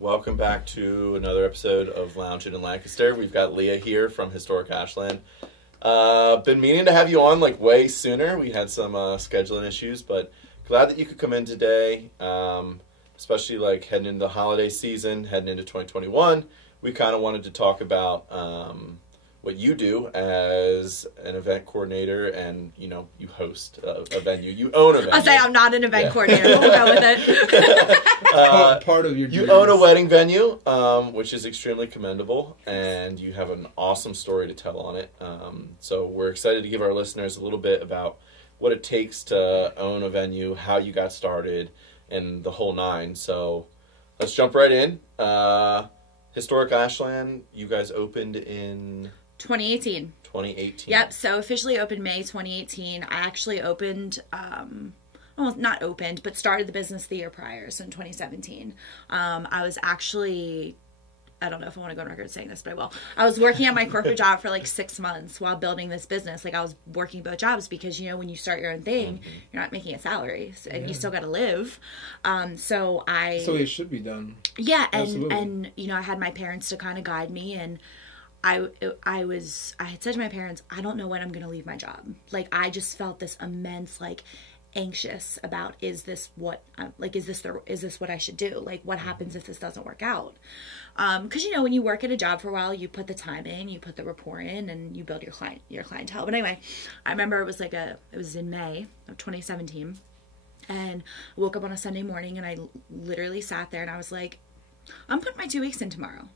Welcome back to another episode of Lounging in Lancaster. We've got Leah here from Historic Ashland. Been meaning to have you on like way sooner. We had some scheduling issues, but glad that you could come in today. Especially like heading into the holiday season, heading into 2021. We kind of wanted to talk about what you do as an event coordinator, and you host a venue. You own a venue. I'll say I'm not an event coordinator. We'll go with it. Part of your you duties. own a wedding venue, which is extremely commendable, and you have an awesome story to tell on it. So we're excited to give our listeners a little bit about what it takes to own a venue, how you got started, and the whole nine. So let's jump right in. Historic Ashland, you guys opened in 2018. 2018. Yep. So officially opened May 2018. I actually opened, well, not opened, but started the business the year prior. So in 2017, I was actually, I don't know if I want to go on record saying this, but I will. I was working at my corporate job for like 6 months while building this business. Like I was working both jobs because, when you start your own thing, you're not making a salary and you still got to live. So it should be done. Yeah. Absolutely. And I had my parents to kind of guide me, and I had said to my parents, I don't know when I'm going to leave my job. Like, I just felt this immense, anxious about, is this what I should do? Like, what happens if this doesn't work out? Cause when you work at a job for a while, you put the time in, you put the rapport in, and you build your clientele. But anyway, I remember it was in May of 2017, and I woke up on a Sunday morning, and I literally sat there and I was like, I'm putting my 2 weeks in tomorrow.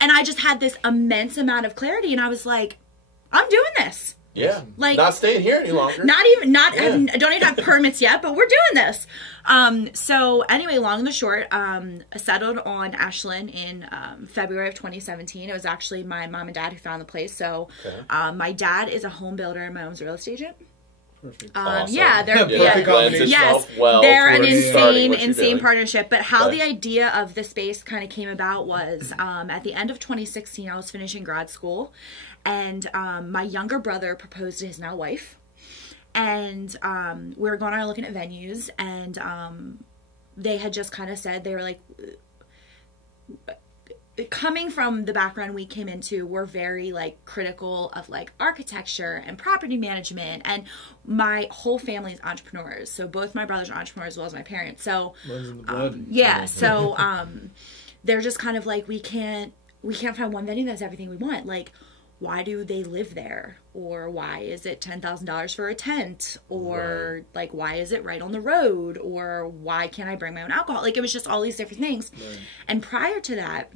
And I just had this immense amount of clarity, and I was like, I'm doing this. Yeah. Like, not staying here any longer. I don't even have permits yet, but we're doing this. So anyway, long and the short, I settled on Ashland in February of 2017. It was actually my mom and dad who found the place. So my dad is a home builder and my mom's a real estate agent. Perfect. Awesome. Yeah, they're They're an insane doing. partnership. But how the idea of the space kind of came about was at the end of 2016, I was finishing grad school, and my younger brother proposed to his now wife, and we were going out looking at venues, and they had just kind of said, they were like, coming from the background we came into, we're very critical of architecture and property management, and my whole family is entrepreneurs. So both my brothers are entrepreneurs as well as my parents. So so they're just kind of like, we can't find one venue that's everything we want. Like, why do they live there? Or why is it $10,000 for a tent? Or why is it right on the road? Or why can't I bring my own alcohol? Like, it was just all these different things. Right. And prior to that,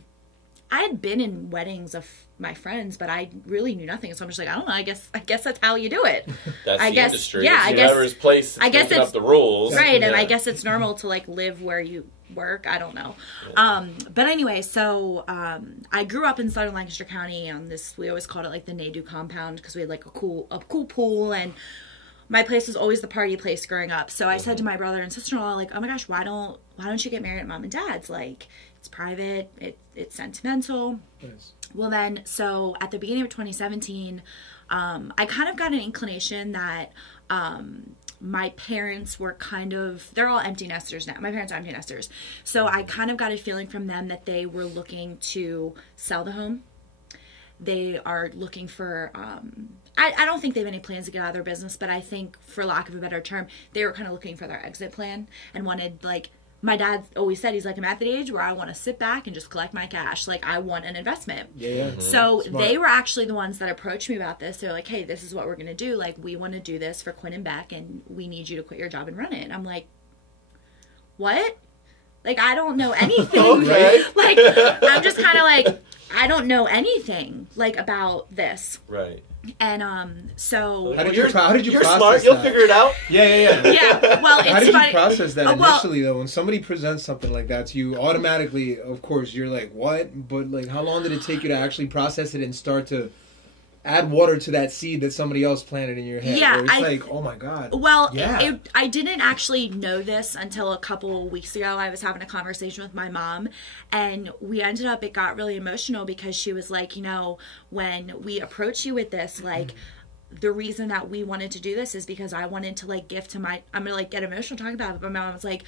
I had been in weddings of my friends, but I really knew nothing. So I'm just like, I don't know. I guess that's how you do it. That's the industry. Yeah, it's whoever's place is making up the rules. Right, and I guess it's normal to live where you work. I don't know. Yeah. But anyway, so I grew up in southern Lancaster County on this. We always called it the Nadu compound because we had a cool pool, and my place was always the party place growing up. So I said to my brother and sister-in-law, oh my gosh, why don't you get married at mom and dad's? It's private, it's sentimental. Nice. Well then, so at the beginning of 2017, I kind of got an inclination that my parents were they're all empty nesters now. My parents are empty nesters. So I kind of got a feeling from them that they were looking to sell the home. They are looking for, I don't think they have any plans to get out of their business, but I think, for lack of a better term, they were kind of looking for their exit plan and wanted, my dad always said, he's I'm at the age where I want to sit back and just collect my cash. I want an investment. Yeah. Mm-hmm. So they were actually the ones that approached me about this. They're like, hey, this is what we're going to do. We want to do this for Quinn and Beck, and we need you to quit your job and run it. And I'm like, what? I don't know anything. Okay. I'm just kind of I don't know anything, about this. Right. And so how did you process smart. You'll figure it out. Yeah. Yeah. Well, it's how did funny. You process that initially though? When somebody presents something like that to you, automatically, of course, you're like, what? But how long did it take you to actually process it and start to add water to that seed that somebody else planted in your head? Yeah, it's oh my God. Well, yeah. I didn't actually know this until a couple of weeks ago. I was having a conversation with my mom, and it got really emotional because she was like, when we approach you with this, the reason that we wanted to do this is because I wanted to give to I'm gonna get emotional talking about it, but my mom was like,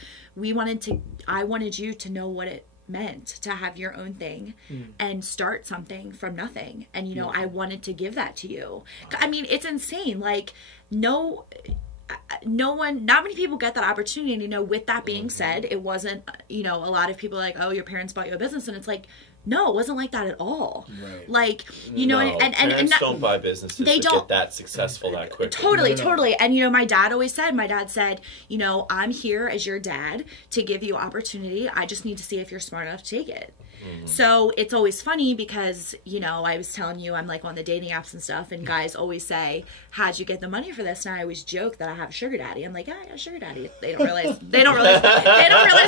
I wanted you to know what it meant to have your own thing and start something from nothing. And, you know, I wanted to give that to you. I mean, it's insane. Like, not many people get that opportunity. And, you know, with that being said, it wasn't, you know, a lot of people are like, oh, your parents bought you a business. And it's like, no, it wasn't like that at all. Right. Like, you know, and parents don't buy businesses that get that successful that quickly. Totally. And, you know, my dad said, you know, I'm here as your dad to give you opportunity. I just need to see if you're smart enough to take it. So it's always funny because, you know, I was telling you I'm like on the dating apps and stuff, and guys always say, how'd you get the money for this? And I always joke that I have a sugar daddy. I'm like, yeah, I got a sugar daddy. They don't realize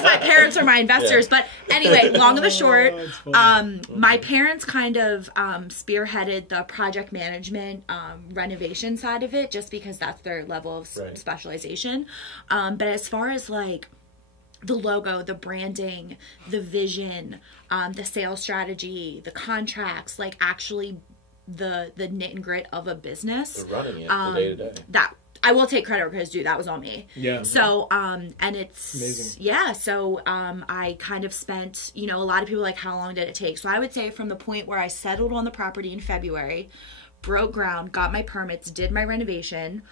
my parents are my investors. But anyway, long and the short, my parents kind of spearheaded the project management renovation side of it, just because that's their level of specialization. But as far as like the logo, the branding, the vision, the sales strategy, the contracts, like actually the knit and grit of a business. The running it, the day to day. That I will take credit because, dude, that was on me. Yeah. So, and it's amazing. Yeah. So, I kind of spent, you know, a lot of people are like, how long did it take? So I would say from the point where I settled on the property in February, broke ground, got my permits, did my renovation,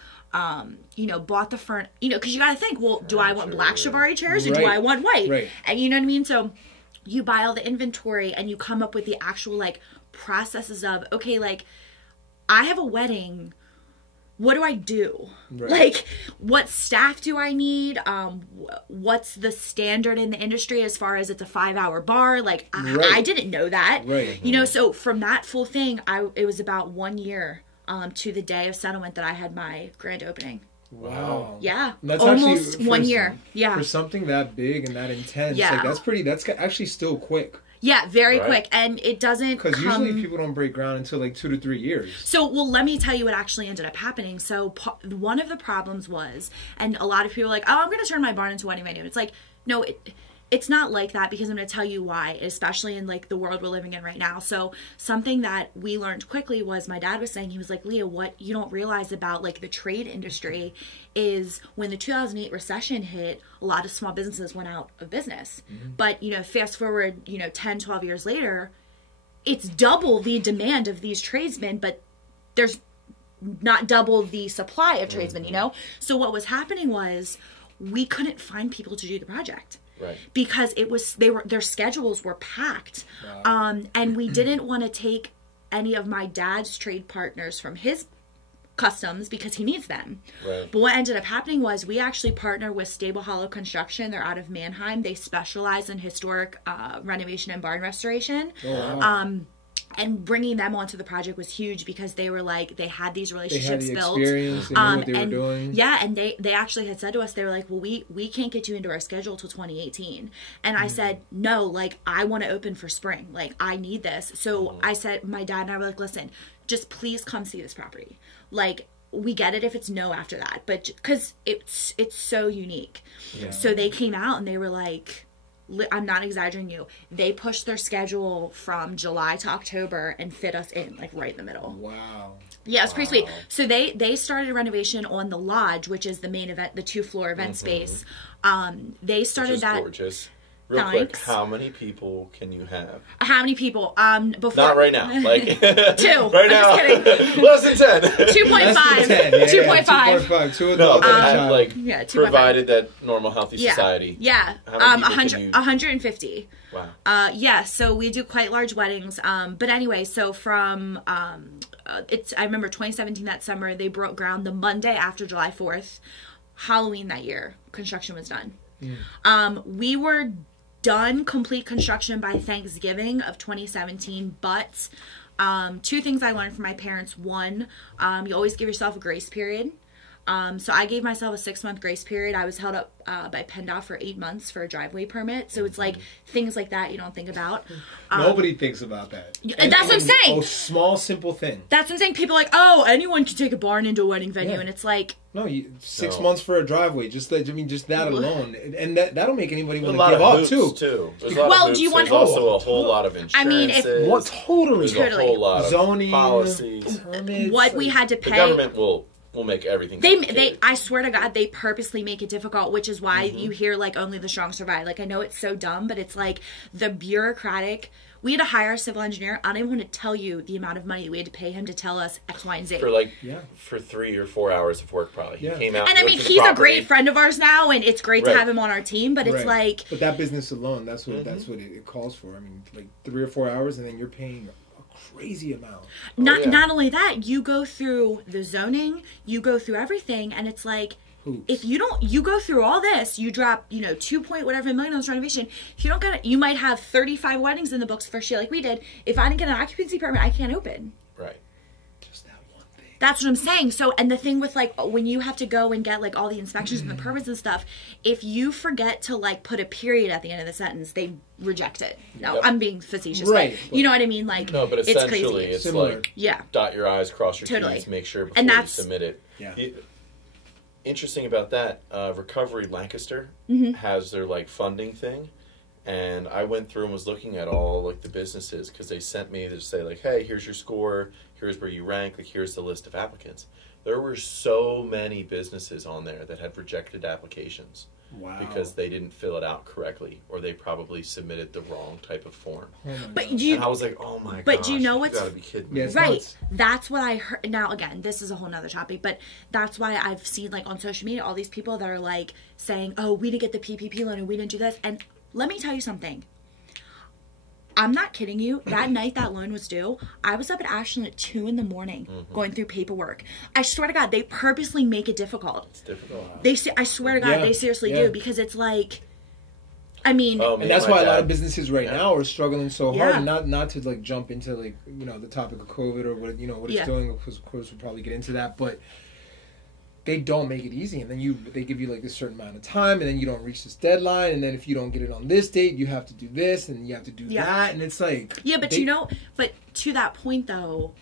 you know, bought the you know, because you got to think, well, do I want black Shibari chairs or do I want white? Right. And you know what I mean? So you buy all the inventory and you come up with the actual like processes of, okay, like I have a wedding. What do I do? Right. Like, what staff do I need? What's the standard in the industry as far as it's a 5-hour bar? Like, I didn't know that. Right. You know, so from that full thing, it was about 1 year to the day of settlement that I had my grand opening. Wow. Yeah. That's almost actually, 1 year. Yeah. For something that big and that intense, yeah. like that's actually still quick. Yeah, very quick. And it doesn't because usually people don't break ground until like 2 to 3 years. So, well, let me tell you what actually ended up happening. So one of the problems was, and a lot of people are like, oh, I'm going to turn my barn into a wedding venue. It's like, no, it's not like that, because I'm going to tell you why, especially in like the world we're living in right now. So something that we learned quickly was my dad was saying, he was like, Leah, what you don't realize about like the trade industry is when the 2008 recession hit, a lot of small businesses went out of business. But, you know, fast forward, you know, 10, 12 years later, it's double the demand of these tradesmen, but there's not double the supply of tradesmen, you know? So what was happening was we couldn't find people to do the project. Right. Because their schedules were packed. Wow. And we didn't want to take any of my dad's trade partners from his customs because he needs them. Right. But what ended up happening was we actually partner with Stable Hollow Construction. They're out of Mannheim. They specialize in historic renovation and barn restoration. Oh, wow. And bringing them onto the project was huge because they were like, they had these relationships built. They knew what they were doing. Yeah, and they actually had said to us, they were like, well, we can't get you into our schedule till 2018. And I said, no, like, I want to open for spring. Like, I need this. So I said, my dad and I were like, listen, just please come see this property. Like, we get it if it's no after that, but because it's so unique. Yeah. So they came out and they were like, I'm not exaggerating you, they pushed their schedule from July to October and fit us in like right in the middle. Wow. Yeah, it's pretty sweet. So they started a renovation on the lodge, which is the main event, the 2-floor event space. They started, which is that gorgeous. Real quick, how many people can you have? How many people? Before not right now. Like 2. Right now. I'm just kidding. Less than 10. 2.5. 2.5. 2.5. 2 no, but like provided that normal healthy society. Yeah. How many people 150. Wow. Yeah. So we do quite large weddings. But anyway, so from I remember 2017 that summer they broke ground the Monday after July 4th. Halloween that year, construction was done. We were done complete construction by Thanksgiving of 2017, but 2 things I learned from my parents. One, you always give yourself a grace period. So I gave myself a 6-month grace period. I was held up by PennDOT for 8 months for a driveway permit. So it's like things like that you don't think about. Nobody thinks about that. That's what I'm saying. A small, simple thing. That's what I'm saying. People are like, oh, anyone can take a barn into a wedding venue. And it's like... No, 6 months for a driveway. Just that alone. And that'll make anybody want to give up, too. Well, do you want... There's also a whole lot of insurance. I mean, totally. There's a whole lot of zoning, policies. Permits, what we had to pay... The government will will make everything I swear to God, they purposely make it difficult, which is why you hear, like, only the strong survive. Like, I know it's so dumb, but it's like the bureaucratic. We had to hire a civil engineer. I don't even want to tell you the amount of money that we had to pay him to tell us X, Y, and Z. For for 3 or 4 hours of work, probably. Yeah. He came out. And I mean, he's a great friend of ours now, and it's great to have him on our team. But it's like, but that business alone, that's what it calls for. I mean, like 3 or 4 hours, and then you're paying crazy amount. Not only that, you go through the zoning, you go through everything, and it's like, if you don't, you go through all this, you drop, 2 point whatever million on this renovation. If you don't get it, you might have 35 weddings in the books first year, like we did. If I didn't get an occupancy permit, I can't open. Right. Just that one thing. That's what I'm saying. So, and the thing with, like, when you have to go and get, like, all the inspections and the permits and stuff, if you forget to, like, put a period at the end of the sentence, they reject it. No, I'm being facetious. Right. But you know what I mean? Like, no, but essentially it's it's like, dot your I's, cross your T's, make sure before you submit it. Yeah. Interesting about that, Recovery Lancaster has their, like, funding thing. And I went through and was looking at all, like, the businesses, because they sent me to say, like, hey, here's your score, here's where you rank, like, here's the list of applicants. There were so many businesses on there that had rejected applications. Wow. Because they didn't fill it out correctly, or they probably submitted the wrong type of form. But and I was like, oh my god! But do you know what's... You gotta be kidding me. Yeah, right. nuts. That's what I heard. Now, again, this is a whole nother topic, but that's why I've seen, like, on social media, all these people that are, like, saying, oh, we didn't get the PPP loan and we didn't do this. And let me tell you something. I'm not kidding you. That night that loan was due, I was up at Ashland at 2 a.m. going through paperwork. I swear to God, they purposely make it difficult. It's difficult. I swear to God, they seriously do, because it's like, I mean, and that's why a lot of businesses right now are struggling so hard. And not to, like, jump into, like, the topic of COVID or what what it's doing. Because of course we'll probably get into that, but they don't make it easy, and then they give you, like, a certain amount of time, and then you don't reach this deadline, and then if you don't get it on this date, you have to do this, and you have to do that, and it's like... Yeah, but but to that point, though,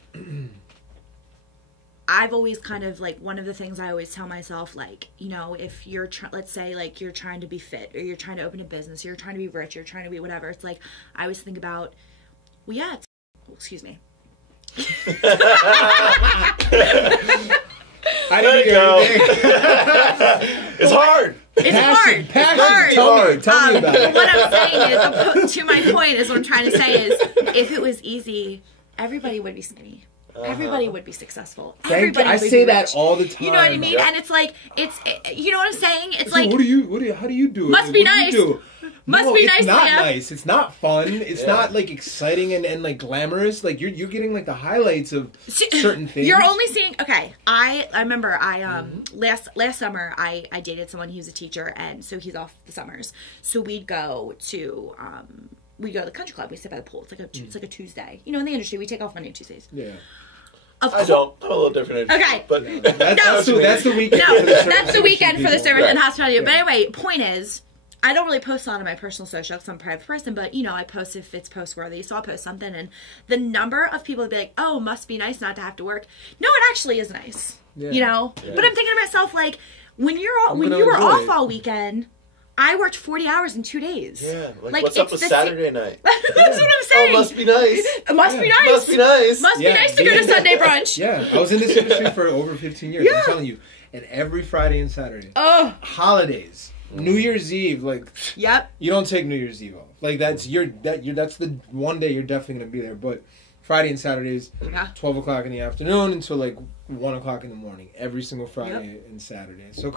I've always kind of, like, one of the things I always tell myself, like, if you're, let's say, like, you're trying to be fit, or you're trying to open a business, you're trying to be rich, you're trying to be whatever, it's like, I always think about, excuse me. I didn't go. It's hard. It's hard. Tell me about it. What I'm saying is, to my point, is what I'm trying to say is, if it was easy, everybody would be skinny. Everybody would be successful. Everybody I would say be that rich. all the time. You know what I mean? Yeah. And it's like, you know what I'm saying? It's like, how do you do it? Must be nice. Must be nice. It's not nice. It's not fun. It's not, like, exciting and like glamorous. Like, you're getting, like, the highlights of certain things. You're only seeing. Okay, I remember last summer I dated someone. He was a teacher, and so he's off the summers. So we'd go to the country club. We sit by the pool. It's like a Tuesday. In the industry we take off Monday and Tuesdays. Yeah. I don't. I'm a little different. Okay. But that's the weekend. No, that's the weekend for the service and hospitality. Yeah. But anyway, point is, I don't really post a lot on my personal social because I'm a private person, but, I post if it's post-worthy, so I'll post something, and the number of people that be like, oh, must be nice not to have to work. No, it actually is nice, But I'm thinking to myself, like, when you were off all weekend, I worked 40 hours in 2 days. Yeah, like what's up with Saturday night? That's what I'm saying. Oh, must be nice. It must be nice. Must be nice. Must be nice to go to Sunday brunch. Yeah, I was in this industry for over 15 years, I'm telling you. And every Friday and Saturday. Holidays. New Year's Eve, like, yep. You don't take New Year's Eve off. Like, that's the one day you're definitely gonna be there. But Friday and Saturdays, 12 o'clock in the afternoon until like 1 o'clock in the morning, every single Friday and Saturday. So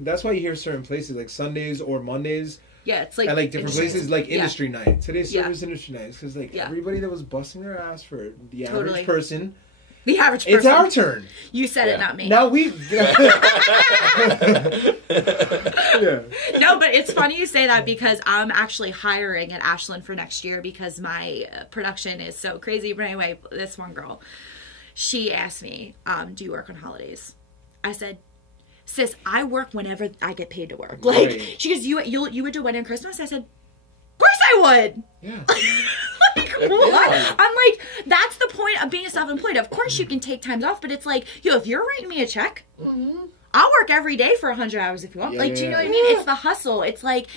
that's why you hear certain places like Sundays or Mondays. Yeah, it's like at like different places, like industry night. Today's service industry night, because like everybody that was busting their ass for the average person. The average person. It's our turn. You said it, not me. Now we... No, but it's funny you say that because I'm actually hiring at Ashland for next year because my production is so crazy. But anyway, this one girl, she asked me, do you work on holidays? I said, sis, I work whenever I get paid to work. Like, she goes, you would do wedding and Christmas? I said, of course I would. Yeah. I'm like, that's the point of being self-employed. Of course you can take times off, but it's like, if you're writing me a check, I'll work every day for 100 hours if you want. Like, do you know what I mean? It's the hustle. It's like,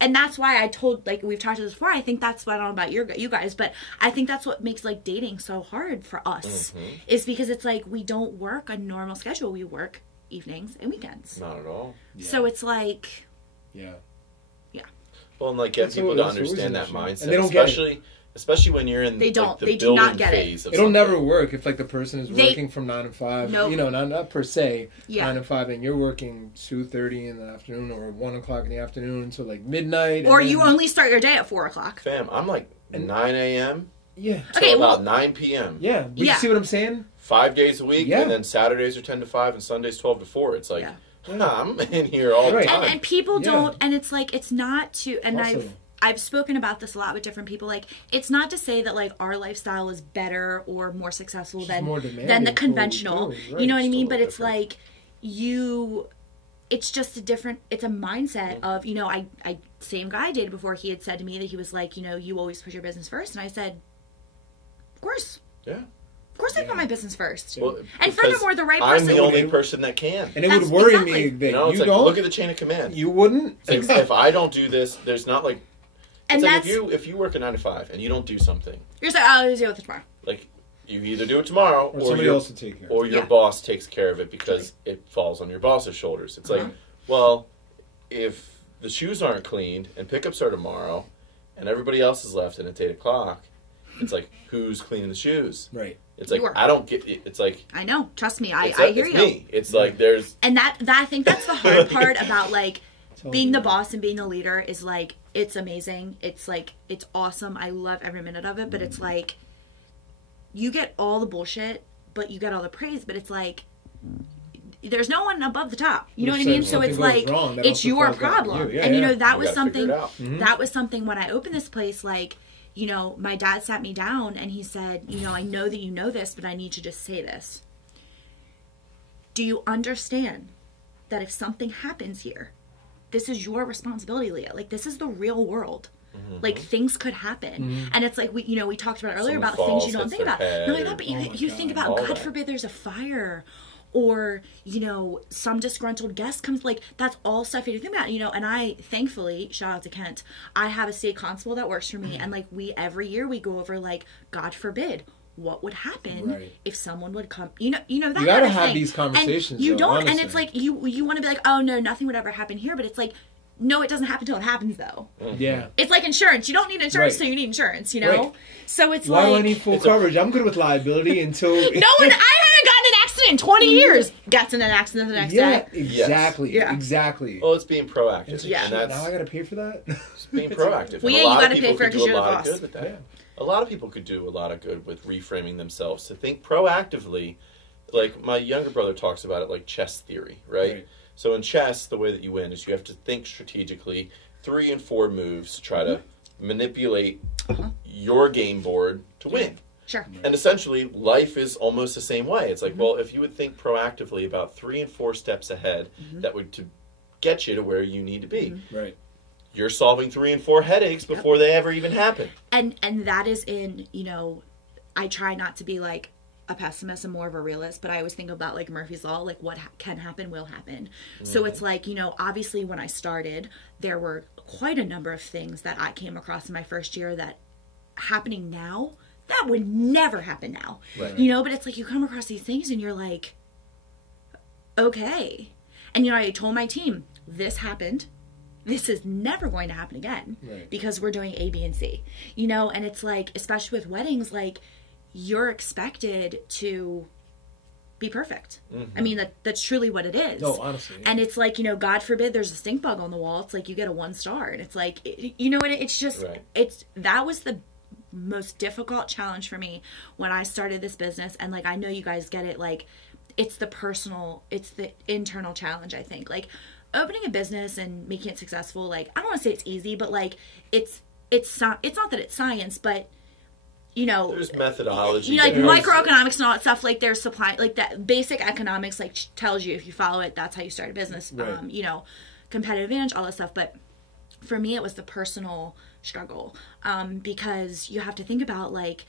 and that's why I told, like, we've talked about this before. I think that's what I don't know about you guys, but I think that's what makes, like, dating so hard for us is because it's like we don't work a normal schedule. We work evenings and weekends. Not at all. Yeah. So it's like, well, and like get people to understand that mindset, and they don't especially when you're in they don't like, the they do building not get phase it. of It'll something. never work if like the person is working from 9 to 5. Nope. You know, not per se 9 to 5, and you're working 2:30 in the afternoon or 1 o'clock in the afternoon until like midnight. Or and you then, only start your day at 4 o'clock. Fam, I'm like 9 a.m. Yeah. till about 9 p.m. Yeah. But you see what I'm saying? 5 days a week, and then Saturdays are 10 to 5 and Sundays 12 to 4. It's like, I'm in here all the time. And people don't, and it's like, it's not to, and Also, I've spoken about this a lot with different people. Like, it's not to say that like our lifestyle is better or more successful than the conventional. Right. You know what I mean? Totally But it's different. like it's just a different. It's a mindset of I same guy I dated before. He had said to me that he was like, you always put your business first, and I said, of course. Yeah. Of course, I put my business first. Well, and furthermore, the right I'm person. the only person that can. And it would worry exactly. me that You know, it's like, don't. look at the chain of command. You wouldn't. It's like, if I don't do this, there's not like. And It's like that's if you work a 9 to 5 and you don't do something, you're just like, I'll deal with it tomorrow. like you either do it tomorrow or somebody else will take care of it. or your boss takes care of it because it falls on your boss's shoulders. It's like, well, if the shoes aren't cleaned and pickups are tomorrow, and everybody else is left and it's 8 o'clock, it's like who's cleaning the shoes? Right. It's like I don't get. It's like I know. Trust me, I hear it's you. me. It's like there's And that I think that's the hard part about like being the boss and being the leader is like it's amazing. It's like it's awesome. I love every minute of it. But it's like you get all the bullshit, but you get all the praise. But it's like there's no one above the top. You know what I mean? So it's like it's your problem. And you know that was something that was something when I opened this place. Like my dad sat me down and he said, I know that you know this, but I need to just say this. Do you understand that if something happens here, this is your responsibility, Leah? Like, this is the real world. Like, things could happen. And it's like, we talked about earlier about things you don't think about. Not like that, but you think about, God forbid there's a fire or, some disgruntled guest comes, like, that's all stuff you think about, and I, thankfully, shout out to Kent, I have a state constable that works for me, and, like, every year we go over, like, God forbid, what would happen if someone would come, that you gotta kind of have these conversations. And you though, don't, honestly. and it's like, you want to be like, oh, no, nothing would ever happen here, but it's like, no, it doesn't happen until it happens, though. Yeah. It's like insurance. You don't need insurance till you need insurance, Right. So it's Why like... do I need full coverage? I'm good with liability until... No one... I haven't gotten in an accident in 20 years. Gets in an accident the next day. Exactly. Yeah. Exactly. well, it's being proactive. Yeah. And that's Now I gotta pay for that? it's being proactive. Well, And yeah, a lot you of gotta pay people for it could 'cause do a you're the lot boss. of good with that. Yeah. A lot of people could do a lot of good with reframing themselves to think proactively. Like my younger brother talks about it like chess theory, right? So in chess, the way that you win is you have to think strategically 3 and 4 moves to try to manipulate your game board to win. Sure. And essentially, life is almost the same way. It's like, well, if you would think proactively about 3 and 4 steps ahead, that would to get you to where you need to be. Right. You're solving 3 and 4 headaches before they ever even happen. And that is in, I try not to be like a pessimist and more of a realist, but I always think about like Murphy's Law, like what can happen will happen. So it's like, obviously when I started, there were quite a number of things that I came across in my first year that happening now, that would never happen now. Right. But it's like you come across these things and you're like, okay. And I told my team, this happened. This is never going to happen again because we're doing A, B, and C. And it's like, especially with weddings, like you're expected to be perfect. I mean, that's truly what it is. No, honestly. Yeah. And it's like, God forbid there's a stink bug on the wall. It's like you get a 1 star. And it's like, it's just, that was the most difficult challenge for me when I started this business. And like, I know you guys get it. Like, it's the internal challenge, I think. Like, opening a business and making it successful, like, I don't want to say it's easy, but like, it's not that it's science, but there's methodology. like microeconomics and all that stuff, like there's supply, like that basic economics, like tells you if you follow it, that's how you start a business. Competitive advantage, all that stuff. But for me, it was the personal struggle, because you have to think about like,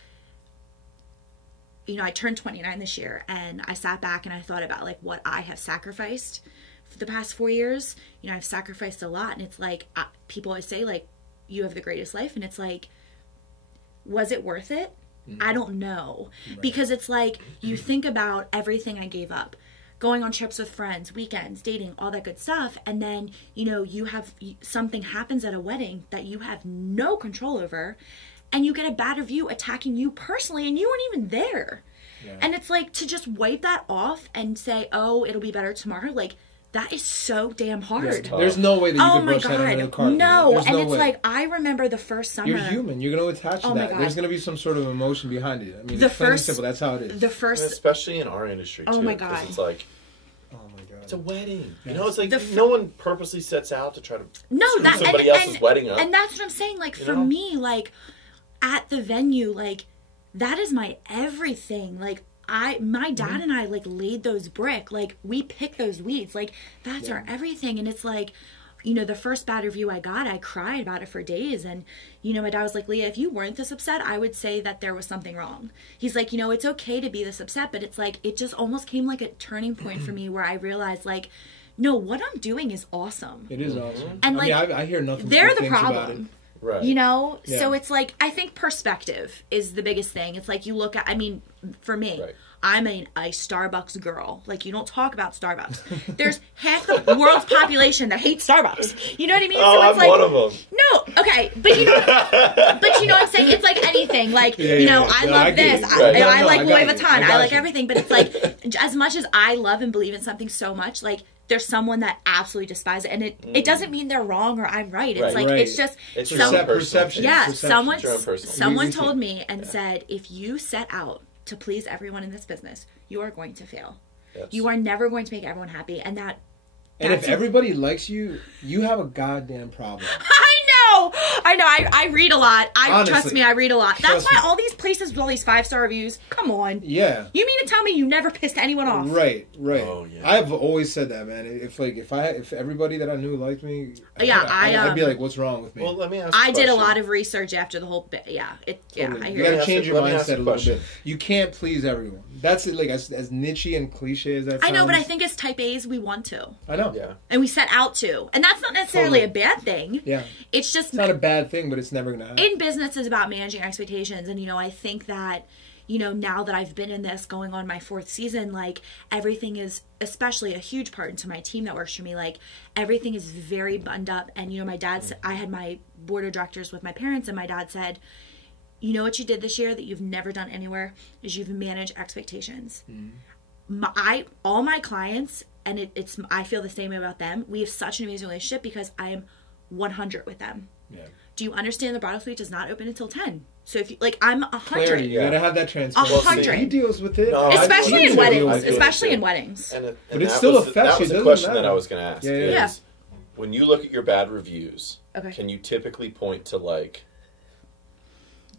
you know, I turned 29 this year, and I sat back and I thought about like what I have sacrificed for the past 4 years. You know, I've sacrificed a lot, and it's like people always say like, you have the greatest life, and it's like, was it worth it? I don't know. Right. Because it's like, you think about everything I gave up, going on trips with friends, weekends, dating, all that good stuff. And then, you know, something happens at a wedding that you have no control over, and you get a bad review attacking you personally, and you weren't even there. Yeah. And it's like, to just wipe that off and say, oh, it'll be better tomorrow. Like, that is so damn hard. There's no way that you can brush that under the carpet. No, and it's like, I remember the first summer. You're human. You're going to attach to that. There's going to be some sort of emotion behind it. I mean, it's plain and simple. That's how it is. And especially in our industry, too. Oh, my God. Because it's like, oh, my God. It's a wedding. You know, it's like, no one purposely sets out to try to screw somebody else's wedding up. And that's what I'm saying. Like, for me, like, at the venue, like, that is my everything. Like, my dad and I, like, laid those brick. Like, we picked those weeds. Like, that's our everything. And it's like, you know, the first bad review I got, I cried about it for days. And, you know, my dad was like, Leah, if you weren't this upset, I would say that there was something wrong. He's like, you know, it's okay to be this upset, but it's like, it just almost came like a turning point for me where I realized, like, no, what I'm doing is awesome. It is awesome. And, like, I hear nothing they're but the things about it. problem. Right. You know? Yeah. So it's like, I think perspective is the biggest thing. It's like, you look at, I mean, for me, I'm a Starbucks girl. Like, you don't talk about Starbucks. There's half the world's population that hates Starbucks. You know what I mean? Oh, so it's I'm like, one of them. No, okay, but you know what I'm saying? It's like anything. Like, you know, I love this. I like Louis Vuitton. I like everything. But it's like, as much as I love and believe in something so much, like, there's someone that absolutely despises it, and it doesn't mean they're wrong or I'm right. It's like it's just perception. Yeah, someone told me and said, if you set out to please everyone in this business, you are going to fail. Yes. You are never going to make everyone happy, and if everybody likes you, you have a goddamn problem. I know. I read a lot. Trust me, I read a lot. That's why all these places with all these 5-star reviews. Come on. Yeah. You mean to tell me you never pissed anyone off? Right. Oh, yeah. I've always said that, man. If everybody that I knew liked me, I'd be like, what's wrong with me? Well, let me ask. I did a lot of research after the whole bit. Yeah. I hear you. Gotta change your mindset a little bit. You can't please everyone. That's like as niche and cliche as that sounds. I know, but I think as type A's, we want to. I know. Yeah. And we set out to, and that's not necessarily a bad thing. Yeah. It's just not a bad thing, but it's never gonna happen. In business is about managing expectations, and you know, I think that, you know, now that I've been in this going on my 4th season, like, everything is, especially a huge part into my team that works for me, like, everything is very buttoned up. And you know, my dad's I had my board of directors with my parents, and my dad said, you know what you did this year that you've never done anywhere is you've managed expectations. All my clients, and I feel the same way about them, we have such an amazing relationship because I am 100 with them. Yeah. Do you understand the bridal suite does not open until 10? So if you, like, I'm 100. Clarity, you gotta have that transparency. 100. He deals with it. No, especially in weddings. Especially in weddings. But it still affects you. That was the question that I was going to ask. Yeah. When you look at your bad reviews, can you typically point to, like,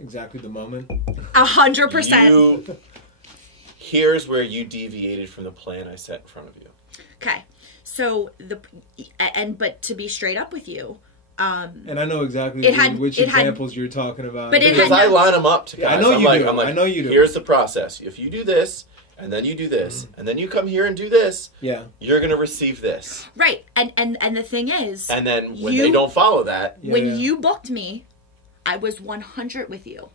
exactly the moment? 100%. Here's where you deviated from the plan I set in front of you. Okay. So but to be straight up with you, and I know exactly which examples you're talking about. But because I line them up to guys. I know you do. I'm like, I know you do. Here's the process. If you do this, and then you do this, and then you come here and do this, you're going to receive this. Right. And the thing is, and then when they don't follow that, when you booked me, I was 100 with you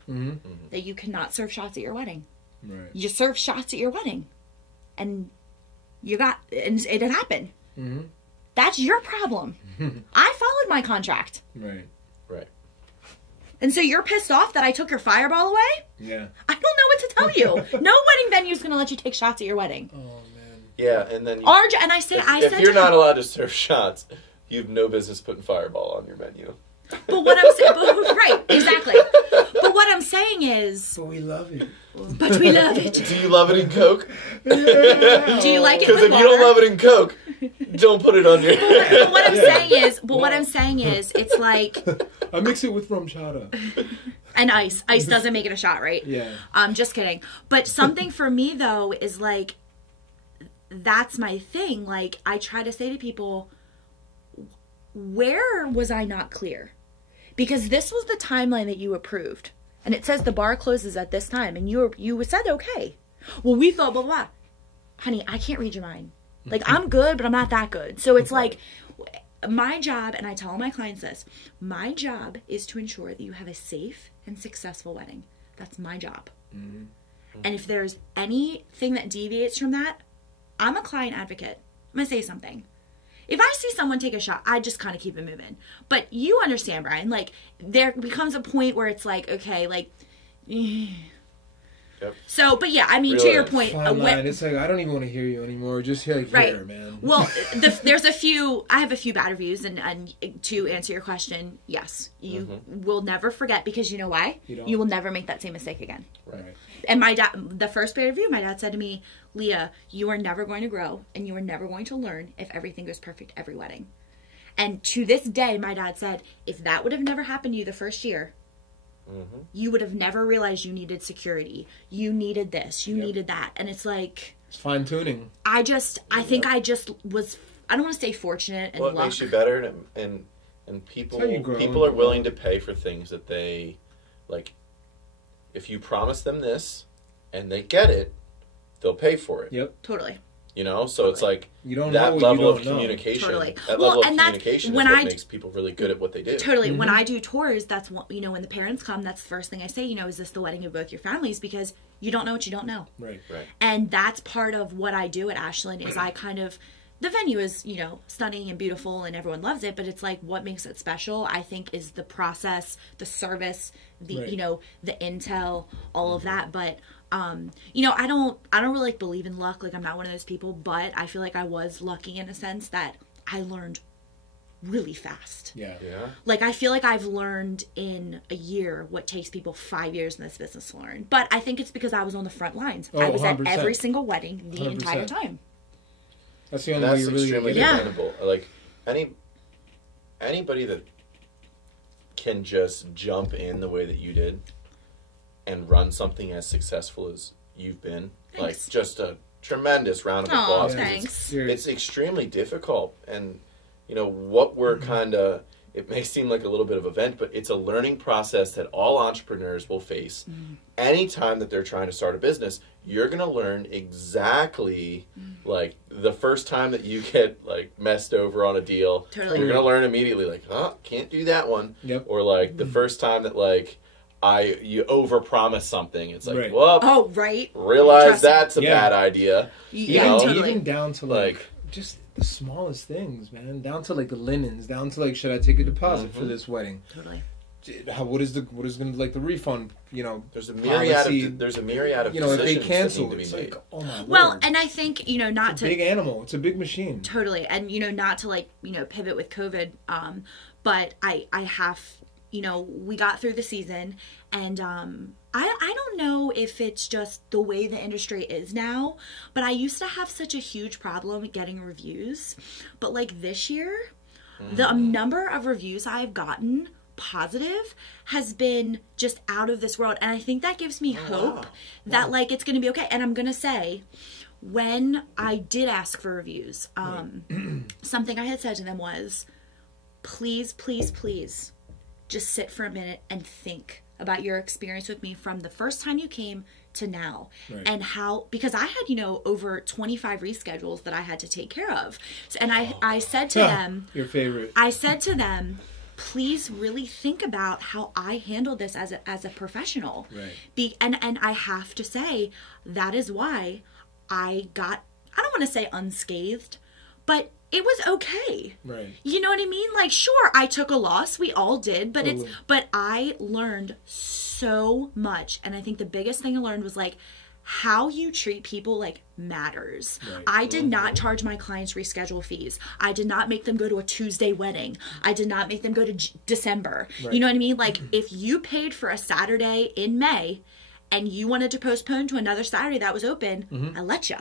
that you cannot serve shots at your wedding. Right. You serve shots at your wedding, and it happened. That's your problem. I followed my contract. Right. And so you're pissed off that I took your fireball away? Yeah. I don't know what to tell you. No wedding venue is going to let you take shots at your wedding. Oh, man. Yeah, and then if you're not allowed to serve shots, you have no business putting fireball on your menu. But what I'm saying, right, exactly. But what I'm saying is, but we love it. But we love it. Do you love it in Coke? Do you like it? Because if you don't love it in Coke, don't put it on your. But what I'm saying is, it's like I mix it with rum chata and ice. Ice doesn't make it a shot, right? Yeah. Just kidding. But something for me though is like, that's my thing. Like, I try to say to people, where was I not clear? Because this was the timeline that you approved. And it says the bar closes at this time. And you said, okay. well, we thought blah, blah, blah. Honey, I can't read your mind. Like, I'm good, but I'm not that good. So it's like, my job, and I tell all my clients this, my job is to ensure that you have a safe and successful wedding. That's my job. Mm-hmm. And if there's anything that deviates from that, I'm a client advocate. I'm going to say something. If I see someone take a shot, I just kind of keep it moving. But you understand, Brian, like, there becomes a point where it's like, okay, like, Yep. So, but yeah, I mean, to your point, it's like I don't even want to hear you anymore. Just here, man. Well, there's I have a few bad reviews, and to answer your question, yes, you will never forget, because you know why? You will never make that same mistake again. Right. And my dad, the first bad review, my dad said to me, Leah, you are never going to grow, and you are never going to learn if everything goes perfect every wedding. And to this day, my dad said, if that would have never happened to you the first year, you would have never realized you needed security. You needed this. You needed that. And it's like... It's fine-tuning. I think I just was... I don't want to say fortunate and luck. Well, it makes you better, and people are willing to pay for things that they... Like, if you promise them this, and they get it, they'll pay for it. Yep. Totally. You know, so it's like you don't that know level of know. communication. Totally. That level of communication is what makes people really good at what they do. Totally. When I do tours, that's what, when the parents come, that's the first thing I say. Is this the wedding of both your families? Because you don't know what you don't know. Right. And that's part of what I do at Ashland. Is I kind of, the venue is stunning and beautiful and everyone loves it, but it's like what makes it special, I think, is the process, the service, the the intel, all of that. But I don't really believe in luck. Like, I'm not one of those people, but I feel like I was lucky in a sense that I learned really fast. Yeah. Like, I feel like I've learned in a year what takes people 5 years in this business to learn. But I think it's because I was on the front lines. I was 100%. At every single wedding the 100%. Entire time. That's the only way you're really extremely dependable. Like, anybody that can just jump in the way that you did and run something as successful as you've been, thanks. Like, just a tremendous round of applause. Thanks. It's extremely difficult, and what we're kind of, it may seem like a little bit of a vent, but it's a learning process that all entrepreneurs will face. Anytime that they're trying to start a business, you're going to learn exactly, like, the first time that you get, like, messed over on a deal, you're going to learn immediately, like, can't do that one. Yep. Or, like, the first time that, like, you overpromise something, it's like, realize Trust that's a bad idea. Even down to, like just the smallest things, man. Down to, like, the linens, down to, like, should I take a deposit for this wedding? Totally. What is going to, like, the refund, There's a myriad of decisions if they cancel, that need to be made. like, oh my Well, Lord. and I think, not it's a big animal. It's a big machine. Totally. And, not to, like, pivot with COVID, but I have, we got through the season, and I don't know if it's just the way the industry is now, but I used to have such a huge problem getting reviews. But, like, this year, the number of reviews I've gotten positive has been just out of this world. And I think that gives me hope that, like, it's going to be okay. And I'm going to say, when I did ask for reviews, something I had said to them was, please, please, please, just sit for a minute and think about your experience with me from the first time you came to now, and how, because I had, over 25 reschedules that I had to take care of. So, and I said to them, your favorite, I said to them, please really think about how I handled this as a professional. And I have to say, that is why I got, I don't want to say unscathed, but it was okay. You know what I mean? Like, sure, I took a loss. We all did. But but I learned so much. And I think the biggest thing I learned was, like, how you treat people, like, matters. I did not charge my clients reschedule fees. I did not make them go to a Tuesday wedding. I did not make them go to December. You know what I mean? Like, if you paid for a Saturday in May and you wanted to postpone to another Saturday that was open, I let you.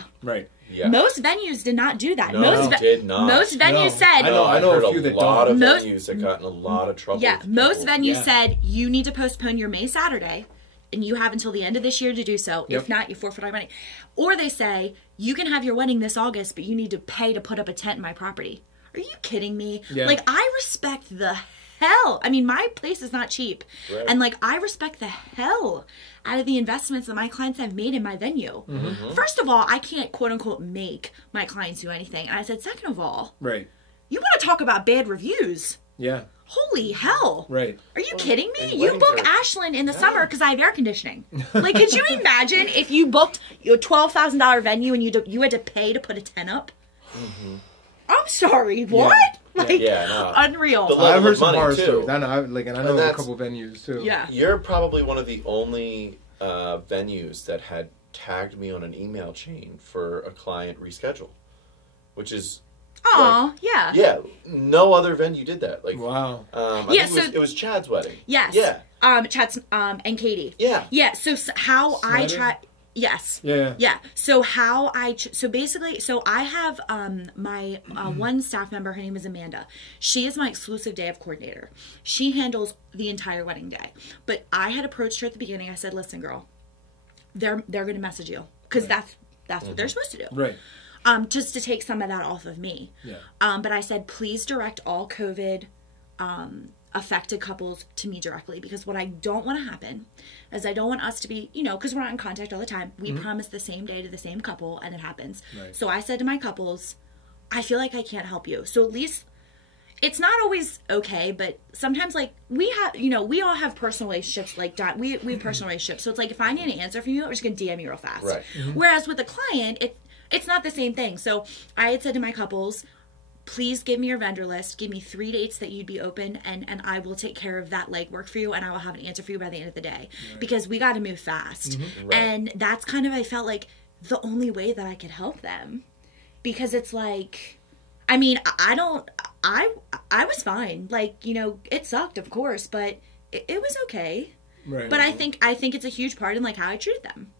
Yeah. Most venues did not do that. No, did not. Most venues said... I know a few that don't. A lot of venues that got in a lot of trouble. Yeah, most venues said, you need to postpone your May Saturday, and you have until the end of this year to do so. If not, you forfeit our money. Or they say, you can have your wedding this August, but you need to pay to put up a tent in my property. Are you kidding me? Like, I respect the hell. I mean, my place is not cheap. Right. And like, I respect the hell out of the investments that my clients have made in my venue. First of all, I can't quote unquote make my clients do anything. And I said, second of all, Right. you want to talk about bad reviews? Yeah. Holy hell. Right. Are you kidding me? and You weddings book are- Ashland in the summer because I have air conditioning. Like, could you imagine if you booked your $12,000 venue and you had to pay to put a tent up? I'm sorry, what? Like, no. unreal. The I've heard of some money, horror too. stories. I know, and I know a that's- couple venues too. Yeah. You're probably one of the only venues that had tagged me on an email chain for a client reschedule, which is Aw, yeah. yeah. No other venue did that. Like, Wow. I Yeah, think so- it was Chad's wedding. Yes. Yeah. Chad's, and Katie. Yeah. Yeah, so how I Snyder? try... Yes. Yeah. Yeah. So how so basically, so I have my one staff member. Her name is Amanda. She is my exclusive day of coordinator. She handles the entire wedding day. But I had approached her at the beginning. I said, "Listen, girl, they're going to message you because that's what they're supposed to do. Right. Just to take some of that off of me. Yeah. But I said, please direct all COVID affected couples to me directly, because what I don't want to happen is I don't want us to be, because we're not in contact all the time. We promise the same day to the same couple and it happens. Right. So I said to my couples, I feel like I can't help you. So at least it's not always okay, but sometimes like we have, we all have personal relationships. Like we have personal relationships. So it's like, if I need an answer from you, I'm just going to DM you real fast. Right. Whereas with a client, it's not the same thing. So I had said to my couples, please give me your vendor list. Give me 3 dates that you'd be open, and I will take care of that legwork for you, and I will have an answer for you by the end of the day. Right. Because we got to move fast. Right. And that's kind of, I felt like, the only way that I could help them. Because it's like, I mean, I was fine. Like, it sucked, of course, but it was okay. Right. But I think it's a huge part in, like, how I treated them.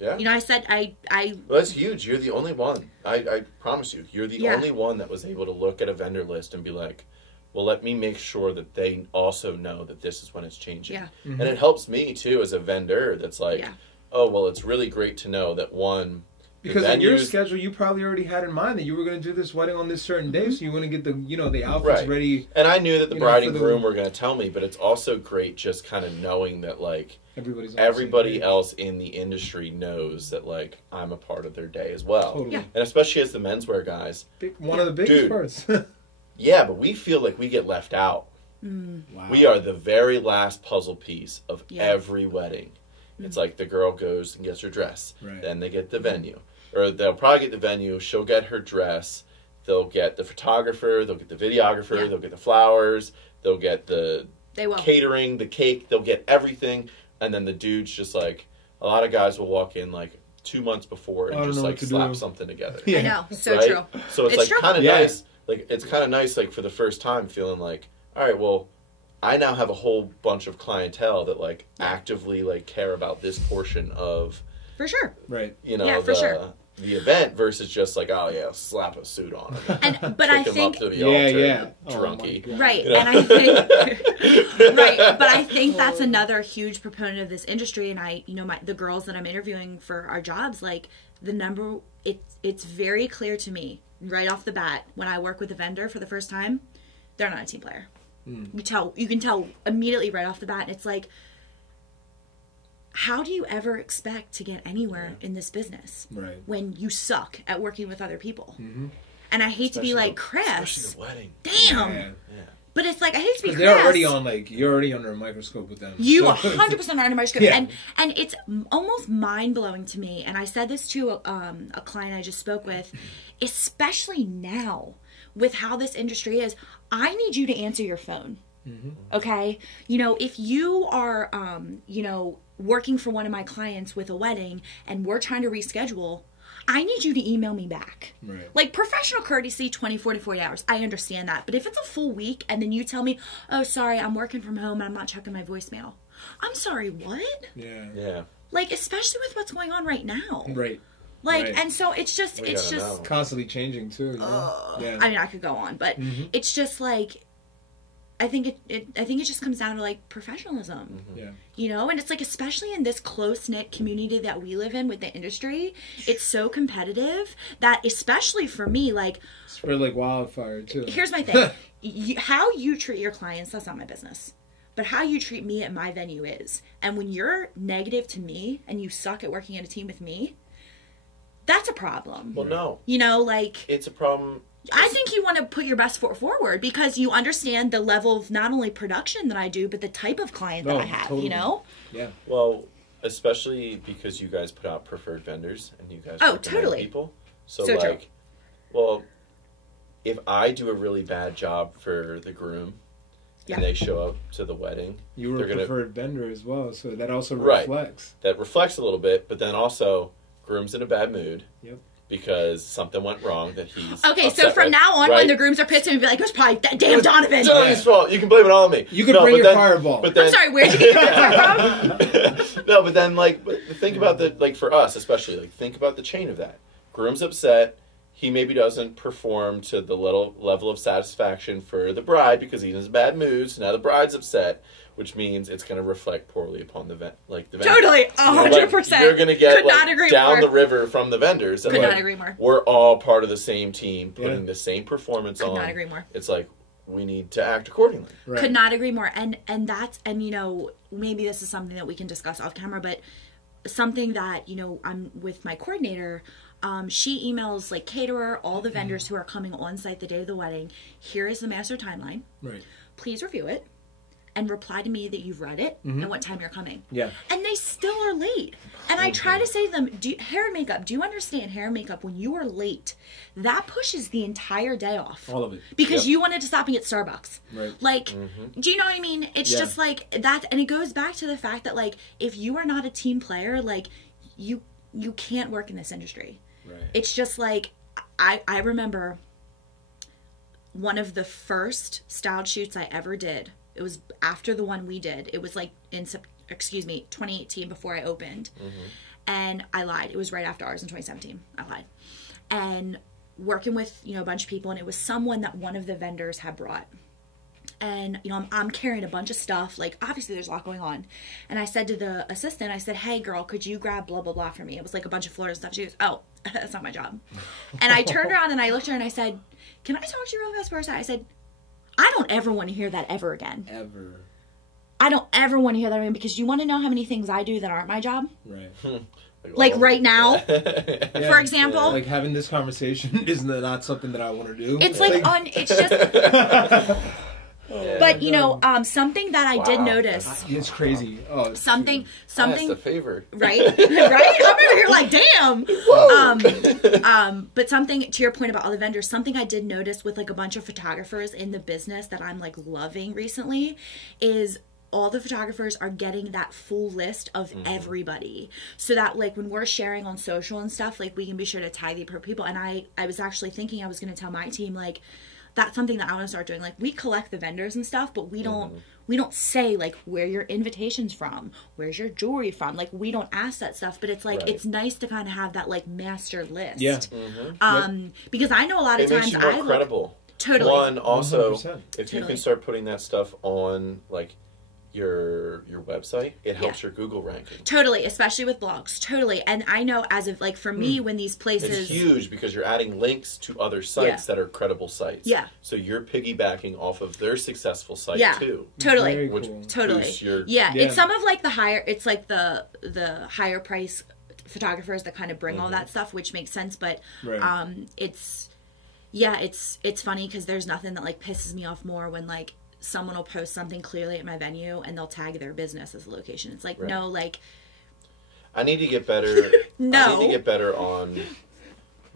Yeah. I said Well, that's huge. You're the only one. I promise you. You're the only one that was able to look at a vendor list and be like, well, let me make sure that they also know that this is when it's changing. Yeah. And it helps me, too, as a vendor that's like, oh, well, it's really great to know that one... Because in your schedule, you probably already had in mind that you were going to do this wedding on this certain day, so you want to get the the outfits ready. And I knew that the bride and groom were going to tell me, but it's also great just kind of knowing that, like, everybody else in the industry knows that, like, I'm a part of their day as well. Totally. Yeah. And especially as the menswear guys. One of the biggest parts. Yeah, but we feel like we get left out. Wow. We are the very last puzzle piece of every wedding. It's like the girl goes and gets her dress. Right. Then they get the venue. Or they'll probably get the venue. She'll get her dress. They'll get the photographer. They'll get the videographer. Yeah. They'll get the flowers. They'll get the catering, the cake. They'll get everything. And then the dude's just like, a lot of guys will walk in like 2 months before and just like slap something together. I know. So right? true. So it's like true. kind of nice. Like, it's kind of nice, like, for the first time feeling like, all right, well, I now have a whole bunch of clientele that, like, actively, like, care about this portion of... For sure. Right. The event versus just like, oh, yeah, slap a suit on him. But I think... Up to the altar, drunky. Right. And I think... right. But I think that's another huge proponent of this industry. And the girls that I'm interviewing for our jobs, like, the number... It's very clear to me, right off the bat, when I work with a vendor for the first time, they're not a team player. You can tell immediately right off the bat. And it's like, how do you ever expect to get anywhere in this business when you suck at working with other people? And I hate to be like, Chris, especially the wedding. Damn. Yeah. But it's like, I hate to be Chris. They're already you're already under a microscope with them. You 100% are under a microscope. And it's almost mind-blowing to me. And I said this to a client I just spoke with, especially now with how this industry is. I need you to answer your phone. Okay? If you are, working for one of my clients with a wedding and we're trying to reschedule, I need you to email me back. Right. Like, professional courtesy, 24 to 40 hours. I understand that. But if it's a full week and then you tell me, oh, sorry, I'm working from home and I'm not checking my voicemail. I'm sorry, what? Yeah. Like, especially with what's going on right now. Right. Like, and so it's just constantly changing too. Yeah. I mean, I could go on, but it's just like, I think it just comes down to like professionalism. Yeah. And it's like, especially in this close-knit community that we live in with the industry, it's so competitive that, especially for me, like, spread like wildfire too. Here's my thing. how you treat your clients, that's not my business. But how you treat me at my venue is. And when you're negative to me and you suck at working in a team with me, that's a problem. Well, no. You know, like... It's a problem. I think you want to put your best foot forward because you understand the level of not only production that I do, but the type of client that I have, totally. you know? Yeah. Well, especially because you guys put out preferred vendors and you guys recommend totally. people. So true. like, well, if I do a really bad job for the groom and they show up to the wedding, You were a preferred vendor as well, so that also Right. reflects. that reflects a little bit, but then also groom's in a bad mood. Yep. Because something went wrong that he's Okay, so upset from with, now on, right? when the grooms are pissed at me, be like, it was probably that damn Donovan. Donovan's fault. You can blame it all on me. You could bring but your then- fireball. But then, I'm sorry, where'd you get that from? No, but then think about the for us especially, think about the chain of that. Groom's upset. He maybe doesn't perform to the level of satisfaction for the bride because he's in a bad mood. So now the bride's upset, which means it's going to reflect poorly upon the vendor. Totally, 100%. You're going to get Could not agree down more. the river from the vendors. And, Could not agree more. We're all part of the same team, putting the same performance on. Could not agree more. It's like we need to act accordingly. Right. Could not agree more. And you know, maybe this is something that we can discuss off camera, but something that, you know, I'm with my coordinator. She emails like caterer, all the vendors who are coming on site the day of the wedding. Here is the master timeline. Right. Please review it and reply to me that you've read it and what time you're coming. Yeah. And they still are late. And I try to say to them, hair and makeup, do you understand hair and makeup, when you are late, that pushes the entire day off. All of it. Because you wanted to stop and get Starbucks. Right. Like, do you know what I mean? It's just like that. And it goes back to the fact that, like, if you are not a team player, like, you can't work in this industry. Right. It's just like, I remember one of the first styled shoots I ever did. It was after the one we did. It was like in 2018 before I opened. And I lied. It was right after ours in 2017. I lied. And working with, you know, a bunch of people, and it was someone that one of the vendors had brought. And, you know, I'm carrying a bunch of stuff. Like, obviously there's a lot going on. And I said to the assistant, I said, hey, girl, could you grab blah, blah, blah for me? It was like a bunch of Florida stuff. She goes, oh, that's not my job. And I turned around and I looked at her and I said, can I talk to you real fast for a second? I said, I don't ever want to hear that ever again. Ever. I don't ever want to hear that again, because you want to know how many things I do that aren't my job? Right. Like right now, for example. Like having this conversation is not something that I want to do. It's like it's just... But, you know, something that I did notice... It's crazy. Oh, it's something... That's a favor. Right? Right? I'm over here like, damn! Whoa. But something, to your point about all the vendors, something I did notice with, like, a bunch of photographers in the business that I'm, like, loving recently is... all the photographers are getting that full list of everybody, so that, like, when we're sharing on social and stuff, like, we can be sure to tag the appropriate people. And I was actually thinking I was going to tell my team, like, that's something that I want to start doing. Like, we collect the vendors and stuff, but we don't say, like, where your invitation's from, where's your jewelry from. Like, we don't ask that stuff, but it's like it's nice to kind of have that, like, master list. Yeah. Because I know a lot of times makes you more credible. Totally. One, also, 100%. if you can start putting that stuff on, like, your website, it helps your Google ranking. Totally, especially with blogs. Totally. And I know, as of, like, for me, when these places... It's huge because you're adding links to other sites that are credible sites. Yeah. So you're piggybacking off of their successful site too. Totally. Very Which cool. Totally. boosts your... It's some of, like, the higher... It's, like, the higher price photographers that kind of bring all that stuff, which makes sense. But it's... Yeah, it's funny because there's nothing that, like, pisses me off more when, like, someone will post something clearly at my venue and they'll tag their business as a location. It's like, no, like... I need to get better. No. I need to get better on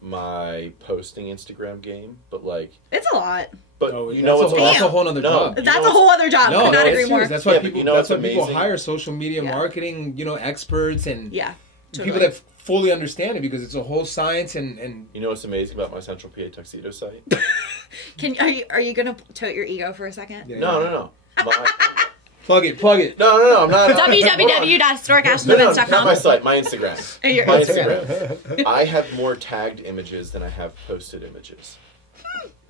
my posting Instagram game, but, like... It's a lot. But you know what's that's a whole other job. That's a whole other job. No, Could not it's agree more. serious. That's why but people. you know That's why what's people amazing? hire social media marketing, you know, experts and Totally. people that fully understand it, because it's a whole science. And you know what's amazing about my Central PA tuxedo site? Are you gonna tote your ego for a second? Yeah. No. Plug it. No, I'm not. www.historicashland.com. Not my site, my Instagram. Your My Instagram. Instagram. I have more tagged images than I have posted images.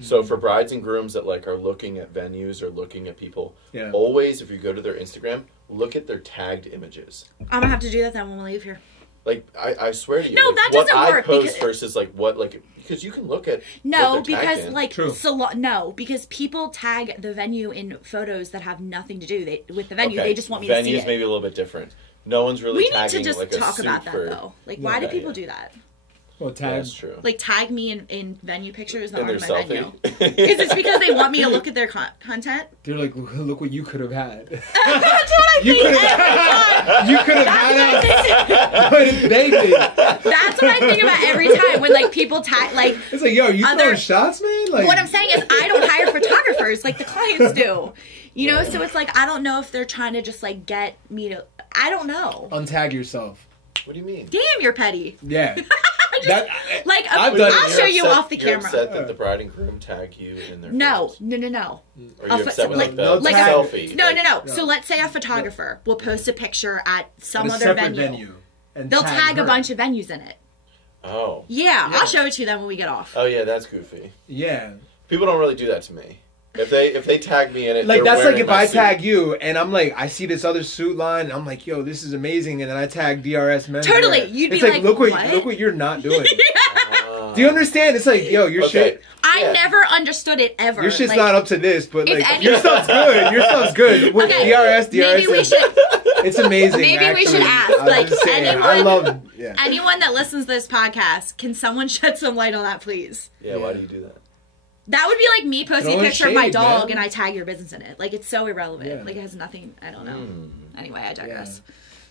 So for brides and grooms that, like, are looking at venues or looking at people, always, if you go to their Instagram, look at their tagged images. I'm gonna have to do that then when we leave here. Like, I swear to you. No, like, that what doesn't I work post because- versus, like, what, like, because you can look at No, what they're because tagged in. like True. no, because people tag the venue in photos that have nothing to do with the venue. Okay, They just want me to see venues it. maybe a little bit different. No one's really We need tagging to just like a talk suit about that for... though. Like, why do Yeah, people yeah. do that? Well, Yeah, tag. that's true. Like, tag me in venue pictures that In aren't their my selfie. venue. Because it's because they want me to look at their content. They're like, look what you could have had. That's what I You think could every have. time. You could have That's had what I us. think. But they did. That's what I think about every time when like people tag like. It's like, yo, you Other- throwing shots, man? Like, What I'm saying is, I don't hire photographers like the clients do. You know, so it's like I don't know if they're trying to just like get me to. I don't know. untag yourself. What do you mean? Damn, you're petty. Yeah. Just, That- like I've done it. I'll show you off the You're camera. upset that the bride and groom tag you in their No, photos? no. Or you're upset with like, the like selfie? no, like, no. So let's say a photographer will post a picture at some At a other separate venue. and They'll tag a her. bunch of venues in it. Oh. Yeah, Yeah. I'll show it to them when we get off. Oh yeah, that's goofy. Yeah. People don't really do that to me. If they tag me in it, Like, they're that's like wearing if my I suit. tag you and I'm like, I see this other suit line and I'm like, yo, this is amazing. And then I tag DRS Menswear. Totally, you'd be it's like, like, look what? look what you're not doing. Ah. Do you understand? It's like, yo, your Okay. shit. I Yeah. never understood it ever. Your shit's like, not up to this, but if like any- your stuff's good. Your stuff's good. With Okay, DRS maybe we is, should. it's amazing. Maybe we should actually. ask, I'm like, just saying, anyone- I love. Yeah. Anyone that listens to this podcast, can someone shed some light on that, please? Yeah, why do you do that? That would be like me posting a Throwing picture of my shade, dog man. and I tag your business in it. Like, it's so irrelevant. Yeah. Like, it has nothing. I don't know. Anyway, I digress.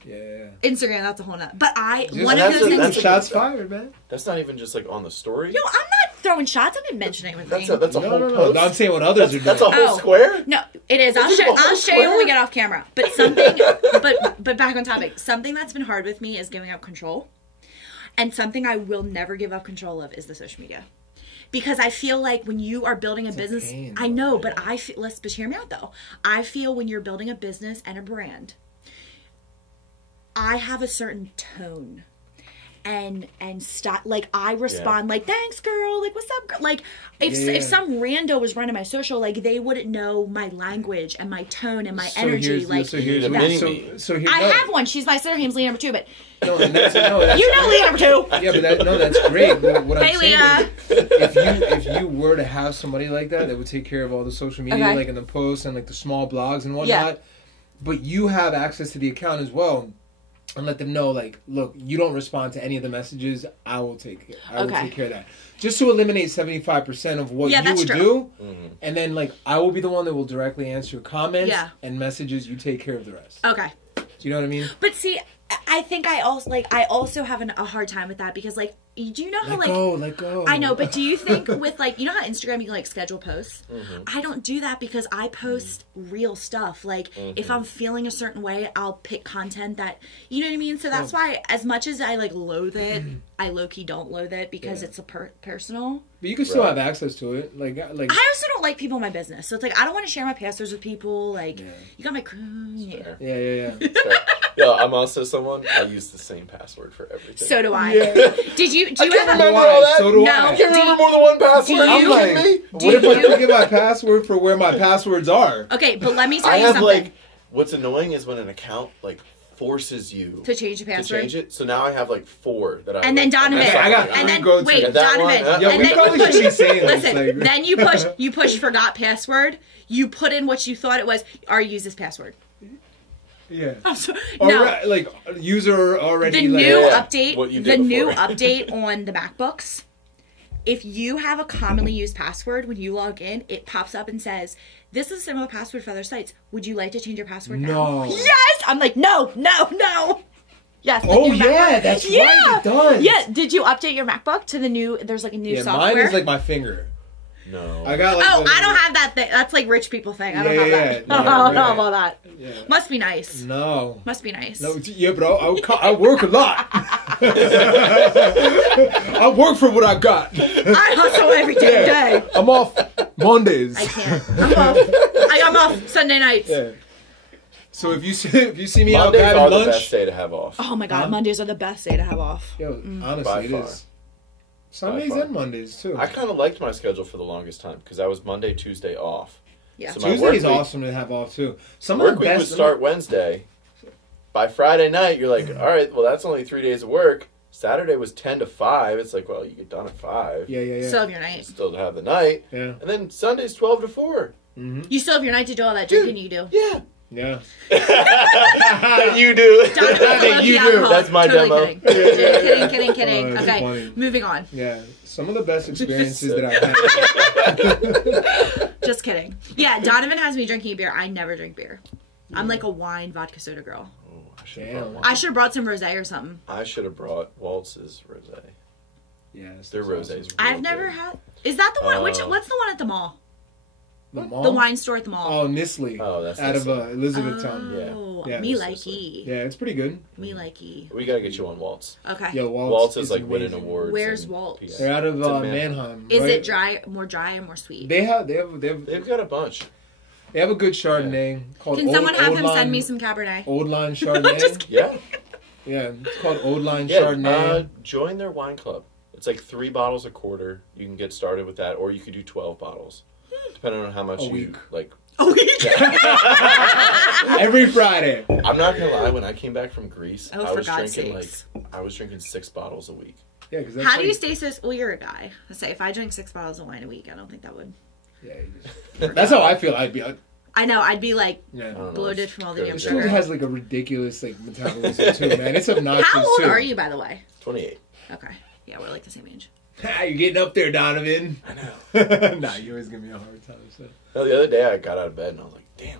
Yeah. Instagram, that's a whole nother. But Just one of that's those a- things. that's a- shots fired, man. That's not even just like on the story. No, I'm not throwing shots. I didn't mention anything. That's a No, whole no, no. post. No, I'm saying what others are doing. That's a whole Oh. square. No, it is. Is it a whole I'll show you when we square? get off camera. But something, but back on topic. Something that's been hard with me is giving up control, and something I will never give up control of is the social media, because I feel like when you are building a business, pain, I know, but I feel. But hear me out though. I feel when you're building a business and a brand, I have a certain tone. And stop, like I respond like, thanks girl, like what's up girl? Like if some rando was running my social, like they wouldn't know my language and my tone and my energy. Like so here's a what- mini-me. so here, I no. have one. She's my sister. Her name's Leah Nadu, but No, and that's, no, that's, you know Leah Nadu. yeah, but that's great. But what Hey, I'm saying Leah. is, if you were to have somebody like that would take care of all the social media, Okay. like in the posts and like the small blogs and whatnot, Yeah. but you have access to the account as well, and let them know, like, look, you don't respond to any of the messages, I will take care of that, just to eliminate 75% of what you that's would true. do, and then like I will be the one that will directly answer comments Yeah. and messages. You take care of the rest. Okay. Do you know what I mean? But see, I think I also have a hard time with that because like, do you know how Let go. I know, but do you think with like, you know how Instagram you can like schedule posts? I don't do that because I post real stuff. Like if I'm feeling a certain way, I'll pick content that, you know what I mean? So that's why as much as I like loathe it, I low-key don't loathe it because it's a personal. But you can still have access to it. Like I also don't like people in my business. So it's like, I don't want to share my passwords with people. Like, you got my crew. Yeah. yeah. Yeah, I'm also someone, I use the same password for everything. So do I. Yeah. Do you I can't have a... remember all that. So do No. I. I can't remember more than one password. do Are you you- I'm kidding like, me? what if I you- forget my password for where my passwords are? Okay, but let me tell I you have something. like, what's annoying is when an account like forces you To change the to password. change it. So now I have like 4 that I And then like, Donovan. I got and then, go-to. wait, Yeah, that Donovan. one, Yo, and we then probably you should be saying this. listen, Like, then you push forgot password. You put in what you thought it was. Or use this password. yeah. No. Like user already. The like, new Yeah, update, what you the did new before. update on the MacBooks. If you have a commonly used password when you log in, it pops up and says, "This is a similar password for other sites. Would you like to change your password now?" No. Yes. I'm like, no. Yes. the Oh new yeah, MacBook. that's right. It does. Yeah. Did you update your MacBook to the new? There's like a new Yeah, software. mine is like my finger. No. I got like. Oh, the- I don't have that thing. That's like rich people thing. I don't Yeah, have that. yeah, I don't yeah. know about that. Yeah. Must be nice. No. Must be nice. No, yeah, but I work a lot. I work for what I got. I hustle every damn day. I'm off Mondays. I can't. I'm off. I'm off Sunday nights. Yeah. So if you see me out Mondays grabbing are the best lunch, day to have off. Oh my god, Mondays are the best day to have off. yo, By honestly, it far. is. Sundays By far. and Mondays too. I kind of liked my schedule for the longest time because I was Monday, Tuesday off. Yeah. So my work Tuesday's week- awesome to have off too. Some Work of the week best. would start Wednesday, by Friday night, you're like, all right, well, that's only 3 days of work. Saturday was 10 to 5. It's like, well, you get done at 5. Yeah. Still have your night. You still have the night. Yeah. And then Sunday's 12 to 4. Mm-hmm. You still have your night to do all that drinking you do. Yeah. Yeah. That you do. That you do. That's my demo. Kidding. Oh, Okay, funny. moving on. Yeah. Some of the best experiences that I've had. Just kidding. Yeah, Donovan has me drinking beer. I never drink beer. I'm like a wine vodka soda girl. I should have brought some rosé or something. I should have brought Waltz's rosé. Yeah, their rosés. I've never had. Is that the one? What's the one at the mall? The mall? The wine store at the mall. Oh, Nestle. Oh, that's out Nestle. of Elizabethtown. Oh, Yeah. me likey. Yeah, it's pretty good. Me likey. We gotta get you on Waltz. Okay. Yeah, Waltz is like amazing. winning awards. Where's in Waltz? PA. They're out of It's in Mannheim. Is right? it dry, more dry or more sweet? They have They've got a bunch. They have a good Chardonnay called. Can someone have him Line, send me some Cabernet? Old Line Chardonnay? Just kidding. Yeah. Yeah, it's called Old Line Yeah. Chardonnay. Join their wine club. It's like 3 bottles a quarter. You can get started with that, or you could do 12 bottles, depending on how much A you week. like. A week. Every Friday. I'm not gonna lie. When I came back from Greece, Oh, I for was God's drinking sakes. I was drinking 6 bottles a week. Yeah, because How do you stay so? Well, you're a guy. I say if I drink 6 bottles of wine a week, I don't think that would. Yeah, that's how I feel. I'd be. I know. I'd be like Yeah. I don't know, bloated it's from all the damn crazy. Jules sugar. has like a ridiculous like metabolism too, man. It's obnoxious. How old too. are you, by the way? 28. Okay. Yeah, we're like the same age. You're getting up there, Donovan. I know. Nah, you always give me a hard time. So. No, the other day I got out of bed and I was like, damn,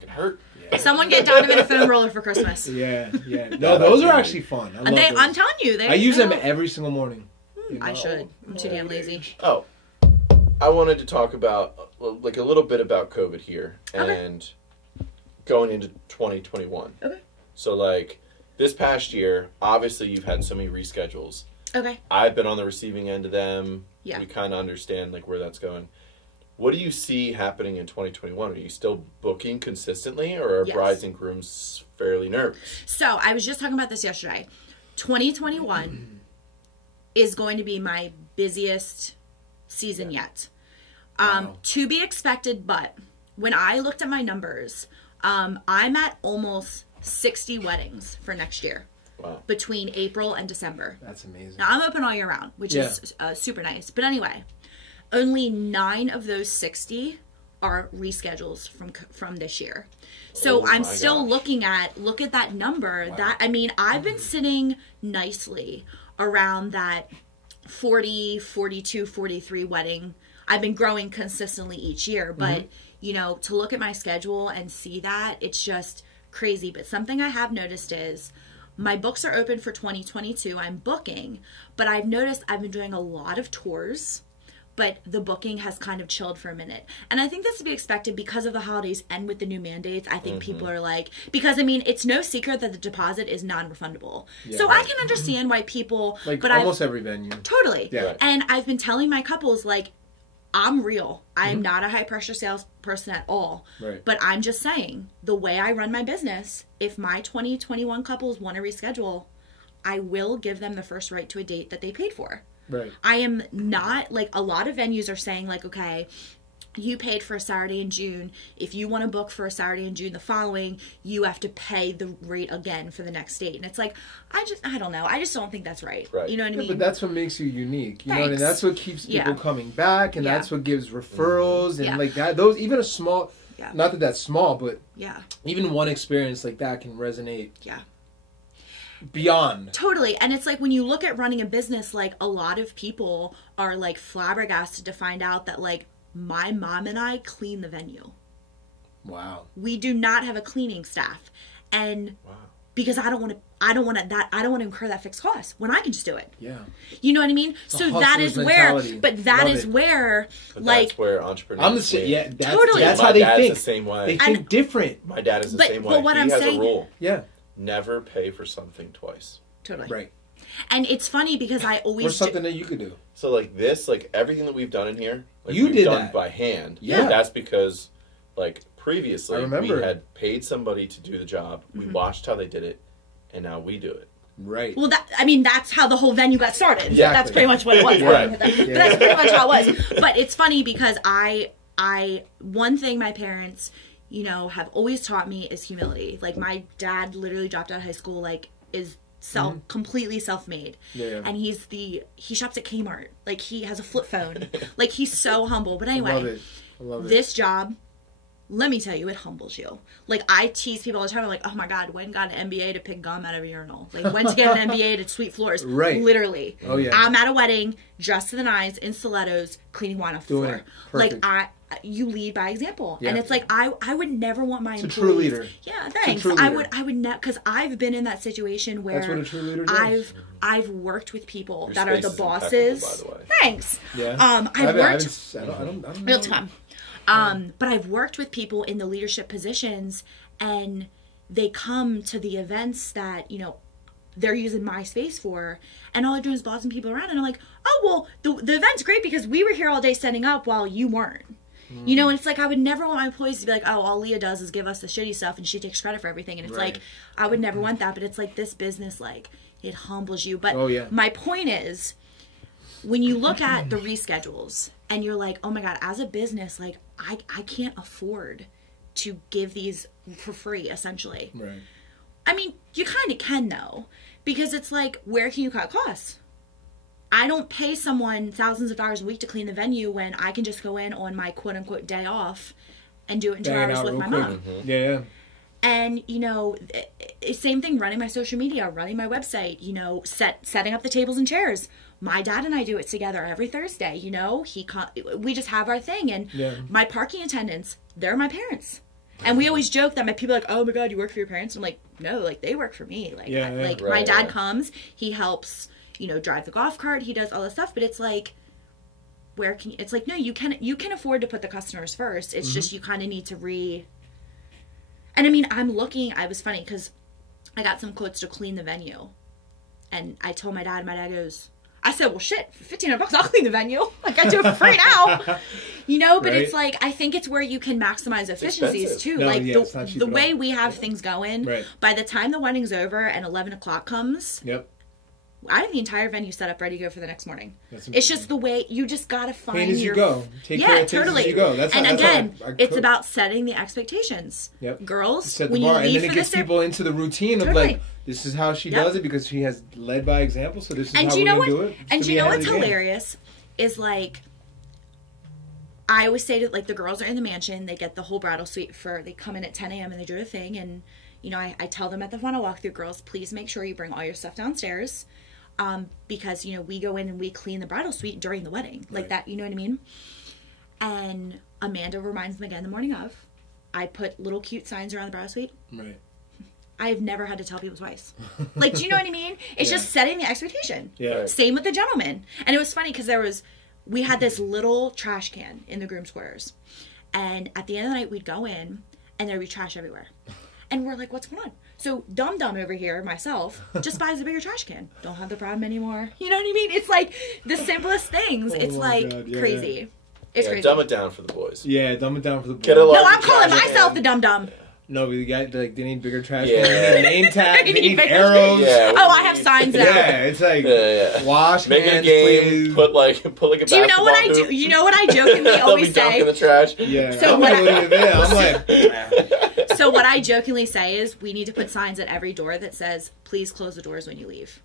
it hurt. Yeah. Someone get Donovan a foam roller for Christmas. Yeah. No, those are actually fun. I love those. I'm telling you, I use them every single morning. I should. I'm too damn lazy. Oh, I wanted to talk about like a little bit about COVID here and going into 2021. Okay. So like this past year, obviously you've had so many reschedules. Okay. I've been on the receiving end of them. Yeah. We kind of understand like where that's going. What do you see happening in 2021? Are you still booking consistently, or are Yes. brides and grooms fairly nervous? So I was just talking about this yesterday. 2021 is going to be my busiest season yet. Wow. To be expected, but when I looked at my numbers, I'm at almost 60 weddings for next year. Wow. Between April and December. That's amazing. Now I'm open all year round, which is super nice. But anyway, only 9 of those 60 are reschedules from this year. So I'm still looking at look at that number. Wow. That I mean, I've been sitting nicely around that 40, 42, 43 wedding. I've been growing consistently each year, but you know, to look at my schedule and see that, it's just crazy. But something I have noticed is my books are open for 2022. I'm booking, but I've noticed I've been doing a lot of tours, but the booking has kind of chilled for a minute. And I think that's to be expected because of the holidays and with the new mandates. I think people are like, because I mean, it's no secret that the deposit is non-refundable. Yeah, so I can understand why people, Like but almost every venue. totally. Yeah. Right. And I've been telling my couples, like, I'm real. I'm not a high pressure salesperson at all. Right. But I'm just saying, the way I run my business, if my 2021 couples want to reschedule, I will give them the first right to a date that they paid for. Right. I am not, like, a lot of venues are saying, like, okay, you paid for a Saturday in June. If you want to book for a Saturday in June the following, you have to pay the rate again for the next date. And it's like, I don't know. I just don't think that's right. Right. You know what I Yeah, mean? but that's what makes you unique. You know what I mean? Thanks. That's what keeps people Yeah. coming back, and Yeah. that's what gives referrals and Yeah. like that. Those even a small, Yeah. not that that's small, but Yeah. even one experience like that can resonate Yeah. beyond. Totally. And it's like when you look at running a business, like a lot of people are like flabbergasted to find out that like my mom and I clean the venue. Wow. We do not have a cleaning staff. And Wow. because I don't want to incur that fixed cost when I can just do it. Yeah. You know what I mean? a So that hustler's is where, mentality. but that Love is it. where, But like, that's where entrepreneurs. I'm the same. win. Yeah. That's, Totally. That's My how they dad's think. the same way. They And- think different. My dad is the But- same but way. what He I'm has saying- a rule: Yeah. never pay for something twice. totally. Right. And it's funny because I always Or something that you could do. So like this, like everything that we've done in here, like You we've did done that. by hand. Yeah. That's because like previously I remember. we had paid somebody to do the job. We watched how they did it, and now we do it. Right. Well, that's how the whole venue got started. Yeah. That's pretty much what it was. Right. But that's pretty much how it was. But it's funny because I one thing my parents, you know, have always taught me is humility. Like, my dad literally dropped out of high school, like, is completely self-made. Yeah. And he shops at Kmart. Like, he has a flip phone. Like, he's so humble. But anyway, I love it. This job, let me tell you, it humbles you. Like, I tease people all the time. I'm like, oh my God, when got an MBA to pick gum out of a urinal? Like, when to get an MBA to sweep floors? Right. Literally. Oh, yeah. I'm at a wedding, dressed to the nines, in stilettos, cleaning wine off the floor. Perfect. Like, you lead by example. Yeah. And it's like, I would never want my It's employees. a true leader. Yeah, thanks. True I leader. would never, because I've been in that situation where That's what a true leader does. I've worked with people Your that are space the is bosses. impeccable, by the way. Thanks. Yeah. I've worked. I don't Real know. time. But I've worked with people in the leadership positions, and they come to the events that, you know, they're using my space for, and all they're doing is bossing people around, and I'm like, oh, well, the event's great because we were here all day setting up while you weren't. You know, and it's like, I would never want my employees to be like, oh, all Leah does is give us the shitty stuff and she takes credit for everything. And it's like, I would never want that. But it's like, this business, like, it humbles you. But my point is, when you look at the reschedules and you're like, oh my God, as a business, like, I can't afford to give these for free, essentially. Right. I mean, you kind of can, though, because it's like, where can you cut costs? I don't pay someone thousands of dollars a week to clean the venue when I can just go in on my quote-unquote day off and do it in 2 hours with my mom. Yeah. And, you know, same thing, running my social media, running my website, you know, setting up the tables and chairs. My dad and I do it together every Thursday, you know. We just have our thing. And my parking attendants, they're my parents. And we always joke that my people are like, oh my God, you work for your parents? I'm like, no, like, they work for me. Like, my dad comes, he helps, you know, drive the golf cart, he does all this stuff, but it's like, it's like, no, you can afford to put the customers first. It's just, you kind of need to and I mean, I was funny because I got some quotes to clean the venue, and I told my dad goes, I said, well, shit, for $1,500, I'll clean the venue. Like, I do it for free now. You know, but it's like, I think it's where you can maximize efficiencies too. No, like, the way all. we have things going, by the time the wedding's over and 11 o'clock comes, I have the entire venue set up, ready to go for the next morning. It's just the way, you just gotta find Pain as you go. Take care of things as you go. It's about setting the expectations. when Girls, set the bar, and then it gets people into the routine of like, this is how she does it because she has led by example. So this is how we're gonna do it. And you know what's hilarious is, like, I always say to, like, the girls are in the mansion, they get the whole bridal suite they come in at 10 a.m. and they do their thing, and you know, I tell them at the final walkthrough, girls, please make sure you bring all your stuff downstairs. Because, you know, we go in and we clean the bridal suite during the wedding. Like that, you know what I mean? And Amanda reminds them again the morning of. I put little cute signs around the bridal suite. Right. I've never had to tell people twice. Like, do you know what I mean? It's just setting the expectation. Yeah. Same with the gentleman. And it was funny because we had this little trash can in the groom squares. And at the end of the night, we'd go in and there'd be trash everywhere. And we're like, what's going on? So Dum Dum over here, myself, just buys a bigger trash can. Don't have the problem anymore. You know what I mean? It's like the simplest things. It's like crazy. It's crazy. Dumb it down for the boys. Yeah, dumb it down for the boys. No, I'm calling myself the Dum Dum. No, but the guy, like, they need bigger trash cans. They need name tags. They need arrows. I have signs now. Yeah, it's like wash make hands, a game. please. Put like a basketball. Do you know what I do? You know what I jokingly always say? In the trash. Yeah. So I'm like, so what I jokingly say is, we need to put signs at every door that says, "Please close the doors when you leave."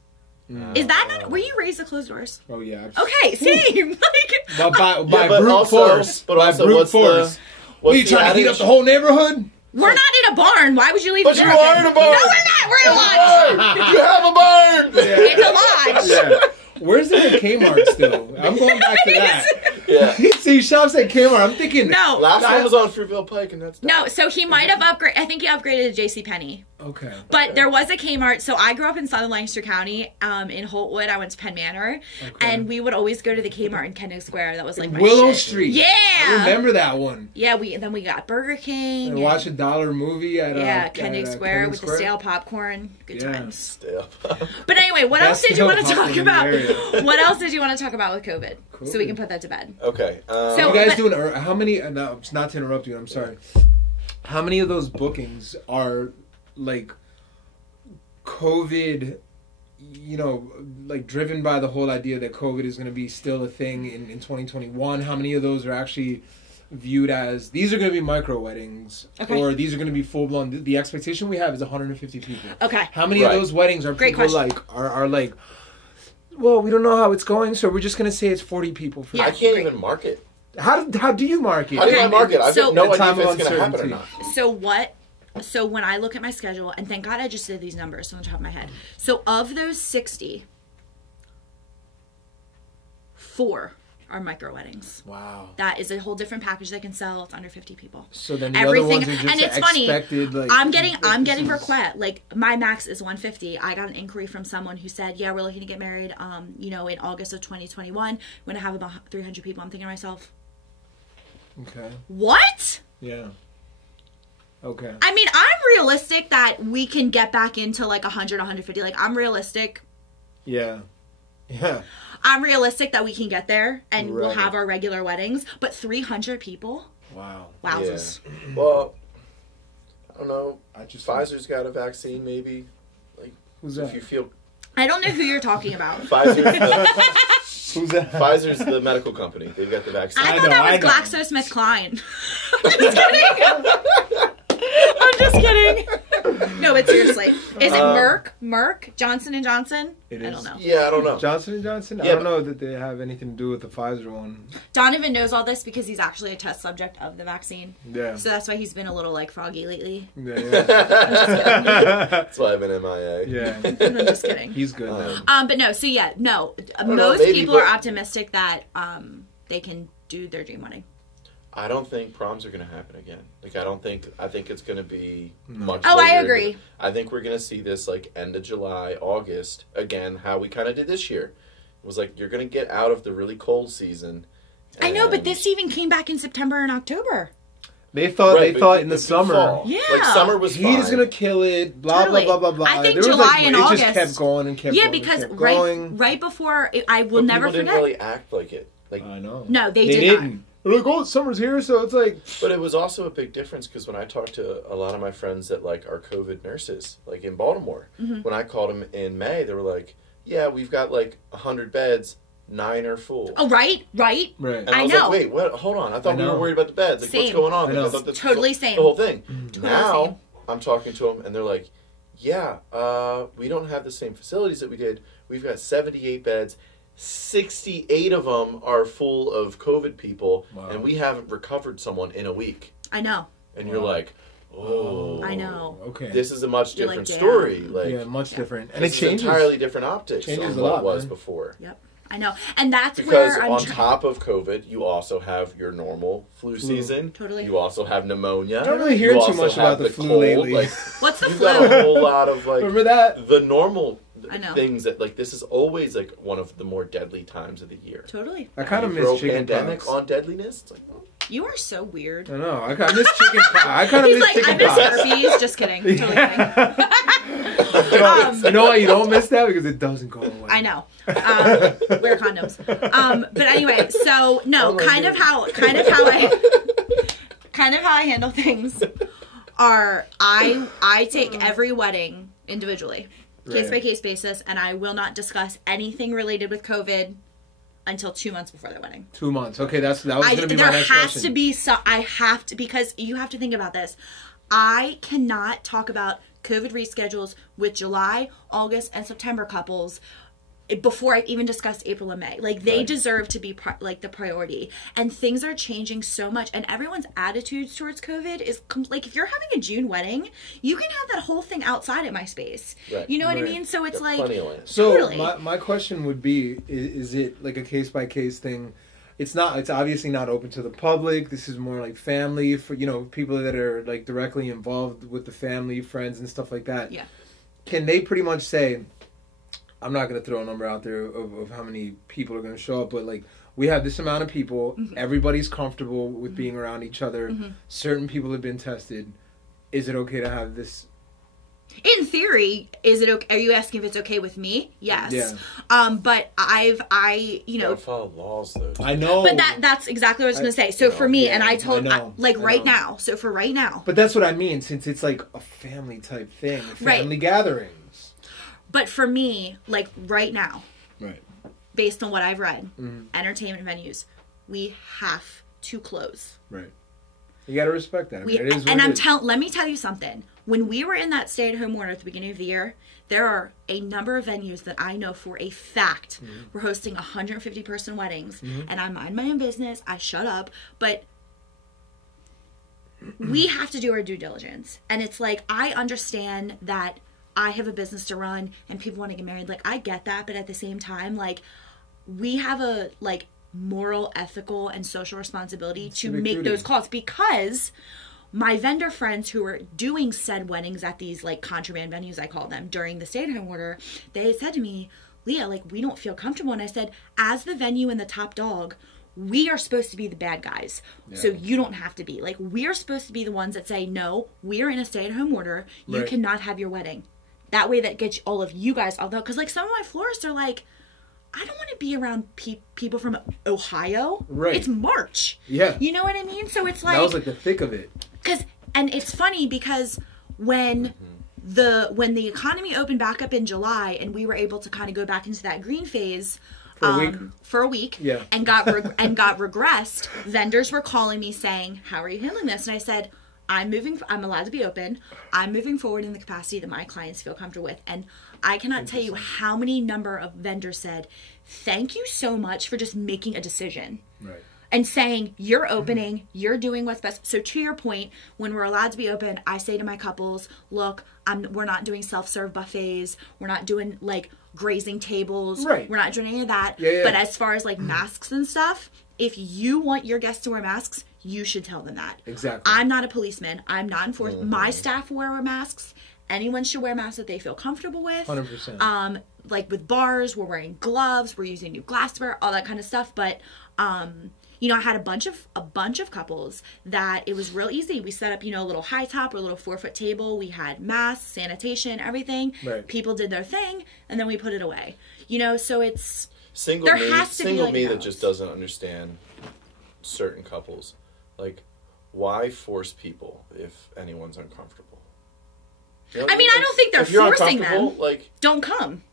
Is that not? Were you raised to close doors? Oh yeah. Okay, same. Like, by brute force. But by also, brute force. What, are you trying to heat up the whole neighborhood? We're not in a barn. Why would you leave? But you are in a barn. No, we're not. We're in a lodge. You have a barn. It's a lodge. Yeah. Where's it at Kmart still? I'm going back to that. Yeah. See, shops at Kmart. I'm thinking. No. Last one was on Fruitvale Pike, and that's no. So he might have upgraded. I think he upgraded to JCPenney. Okay. But there was a Kmart. So I grew up in southern Lancaster County, in Holtwood. I went to Penn Manor, and we would always go to the Kmart in Kendig Square. That was like my Willow shit. Street. Yeah. I remember that one. Yeah. Then we got Burger King. And watched $1 movie at Kendig Square with the stale popcorn. Good times. Stale. But anyway, what else did you want to talk about? Area. What else did you want to talk about with COVID? So we can put that to bed. Okay. So you guys doing? How many? No, not to interrupt you. I'm sorry. How many of those bookings are like COVID? You know, like driven by the whole idea that COVID is going to be still a thing in 2021. How many of those are actually viewed as these are going to be micro weddings, Okay. or these are going to be full blown. The expectation we have is 150 people. Okay. How many of those weddings are Great people question. like are like? Well, we don't know how it's going, so we're just going to say it's 40 people. For Yeah. I can't even market. How do you market? How do I market? I've got no The idea time if of it's going to happen or uncertainty. not. So when I look at my schedule, and thank God I just did these numbers on the top of my head. So of those 60, 4 are micro weddings. Wow. That is a whole different package they can sell. It's under 50 people. So then the Everything, other ones are just and it's funny. expected. Like, I'm getting request. Like my max is 150. I got an inquiry from someone who said, "Yeah, we're looking to get married. In August of 2021. We're gonna have about 300 people." I'm thinking to myself, Okay. what? Yeah. Okay. I mean, I'm realistic that we can get back into like 100, 150. Like I'm realistic. Yeah. Yeah. I'm realistic that we can get there and we'll Right. have our regular weddings. But 300 people? Wow. Wowzers. Yeah. Well, I don't know. I just Pfizer's got a vaccine, maybe. Like, Who's if that? you feel I don't know who you're talking about. Who's that? Pfizer's the medical company. They've got the vaccine. I I thought know, that I was know. GlaxoSmithKline. I'm just kidding. No, but seriously. Is it Merck? Johnson & Johnson? It I is. don't know. Yeah, I don't know. Johnson & Johnson? I Yeah, don't know that they have anything to do with the Pfizer one. Donovan knows all this because he's actually a test subject of the vaccine. Yeah. So that's why he's been a little like froggy lately. Yeah. That's why I've been MIA. Yeah. I'm just kidding. He's good now. But no, so yeah, no. know, Most maybe, people but- are optimistic that they can do their dream wedding. I don't think proms are going to happen again. Like, I think it's going to be much Oh, I later. agree. I think we're going to see this, like, end of July, August, again, how we kind of did this year. It was like, you're going to get out of the really cold season. I know, but and- this even came back in September and October. They thought Right, they but thought in the it'd be summer. fall. Yeah. Like, summer was Heat fine. is gonna kill it. Blah Totally. blah blah blah blah. I think There was, July and it August. just kept going and kept Yeah, going. because and kept going. right before, I will But never people forget. didn't really act like it. Like, I know. No, they did not. They're like, oh, summer's here, so it's like. But it was also a big difference because when I talked to a lot of my friends that like are COVID nurses, like in Baltimore, Mm-hmm. when I called them in May, they were like, "Yeah, we've got like 100 beds, 9 are full." Oh, right. Right. And I was know. like, "Wait, what? Hold on! I thought we know. were worried about the beds. Like, what's Same. going on?" I know. Like, I thought this Totally was same. the whole thing. Totally Now same. I'm talking to them, and they're like, "Yeah, we don't have the same facilities that we did. We've got 78 beds." 68 of them are full of COVID people, Wow. and we haven't recovered someone in a week. I know. And you're like, oh, I know. Okay. this is a much You're like, different damn. story. Like, yeah, much different, and this it is changes. entirely different optics Changes on a what lot, it was man. before. Yep. I know. And that's Because where I'm on top of COVID, you also have your normal flu season. Totally. You also have pneumonia. I don't really hear You too also much about have the flu lately. Like, What's the you've flu? got a whole lot of like Remember that? the normal I know. things that like this is always like one of the more deadly times of the year. Totally. I kind of You throw miss chicken pandemic pox. on deadliness. It's like, oh. You are so weird. I know. I miss chicken pox. I kind of He's miss like, I chicken miss pox. herpes. Just kidding. Totally kidding. You know why you don't miss that? Because it doesn't go away. I know. Wear condoms. But anyway, so no, Oh my kind God. of how I handle things are I take every wedding individually, case by Right. case basis, and I will not discuss anything related with COVID until 2 months before their wedding. 2 months. Okay, that was going to be There my next has question. to be I have to, because you have to think about this. I cannot talk about COVID reschedules with July, August, and September couples before I even discussed April and May. Like, they Right. deserve to be the priority. And things are changing so much. And everyone's attitudes towards COVID is like, if you're having a June wedding, you can have that whole thing outside at my space. Right. You know what I Right. mean? So it's Got like, plenty of land. So Totally. my question would be: is it like a case by case thing? It's not. It's obviously not open to the public. This is more like family for people that are like directly involved with the family, friends, and stuff like that. Yeah. Can they pretty much say, I'm not going to throw a number out there of how many people are going to show up, but like we have this amount of people. Mm-hmm. Everybody's comfortable with being around each other. Certain people have been tested. Is it okay to have this? in theory, is it okay? Are you asking if it's okay with me? Yes. Yeah. But I You gotta follow laws though. I know. But that's exactly what I was going to say. So for me, yeah, and I told, I know. right now. So for right now. But that's what I mean, since it's like a family type thing, Right. family gatherings. But for me, like right now, Right. based on what I've read, Mm-hmm. entertainment venues, we have to close. Right. You got to respect that. I mean, it is what it is. Let me tell you something. When we were in that stay-at-home order at the beginning of the year, there are a number of venues that I know for a fact were hosting 150-person weddings, and I mind my own business. I shut up, but we have to do our due diligence. And it's like, I understand that I have a business to run and people want to get married. Like, I get that, but at the same time, like, we have a, like, moral, ethical, and social responsibility to make those calls, because my vendor friends who were doing said weddings at these, like, contraband venues, I call them, during the stay-at-home order, they said to me, Leah, like, we don't feel comfortable. And I said, as the venue and the top dog, we are supposed to be the bad guys. So you don't have to be. Like, we're supposed to be the ones that say, no, we're in a stay-at-home order. You cannot have your wedding. That way that gets all of you guys, although, because, like, some of my florists are like, I don't want to be around people from Ohio. Right. It's March. Yeah. You know what I mean? So it's like... That was like the thick of it. And it's funny because when the economy opened back up in July and we were able to kind of go back into that green phase... For a week, and got regressed, vendors were calling me saying, how are you handling this? And I said, I'm allowed to be open. I'm moving forward in the capacity that my clients feel comfortable with. And I cannot tell you how many number of vendors said, thank you so much for just making a decision. Right. And saying, you're opening, you're doing what's best. So to your point, when we're allowed to be open, I say to my couples, look, we're not doing self-serve buffets. We're not doing, like, grazing tables. Right. We're not doing any of that. Yeah. But as far as, like, masks and stuff, if you want your guests to wear masks, you should tell them that. Exactly. I'm not a policeman. I'm not enforced. My staff wear masks. Anyone should wear masks that they feel comfortable with. 100%. Like with bars, we're wearing gloves. We're using new glassware, all that kind of stuff. But, you know, I had a bunch of couples that it was real easy. We set up, you know, a little high top or a little 4-foot table. We had masks, sanitation, everything. Right. People did their thing, and then we put it away. You know, so it's single me that just doesn't understand certain couples. Like, why force people if anyone's uncomfortable? You know, I mean, I don't think they're forcing them. Like, don't come.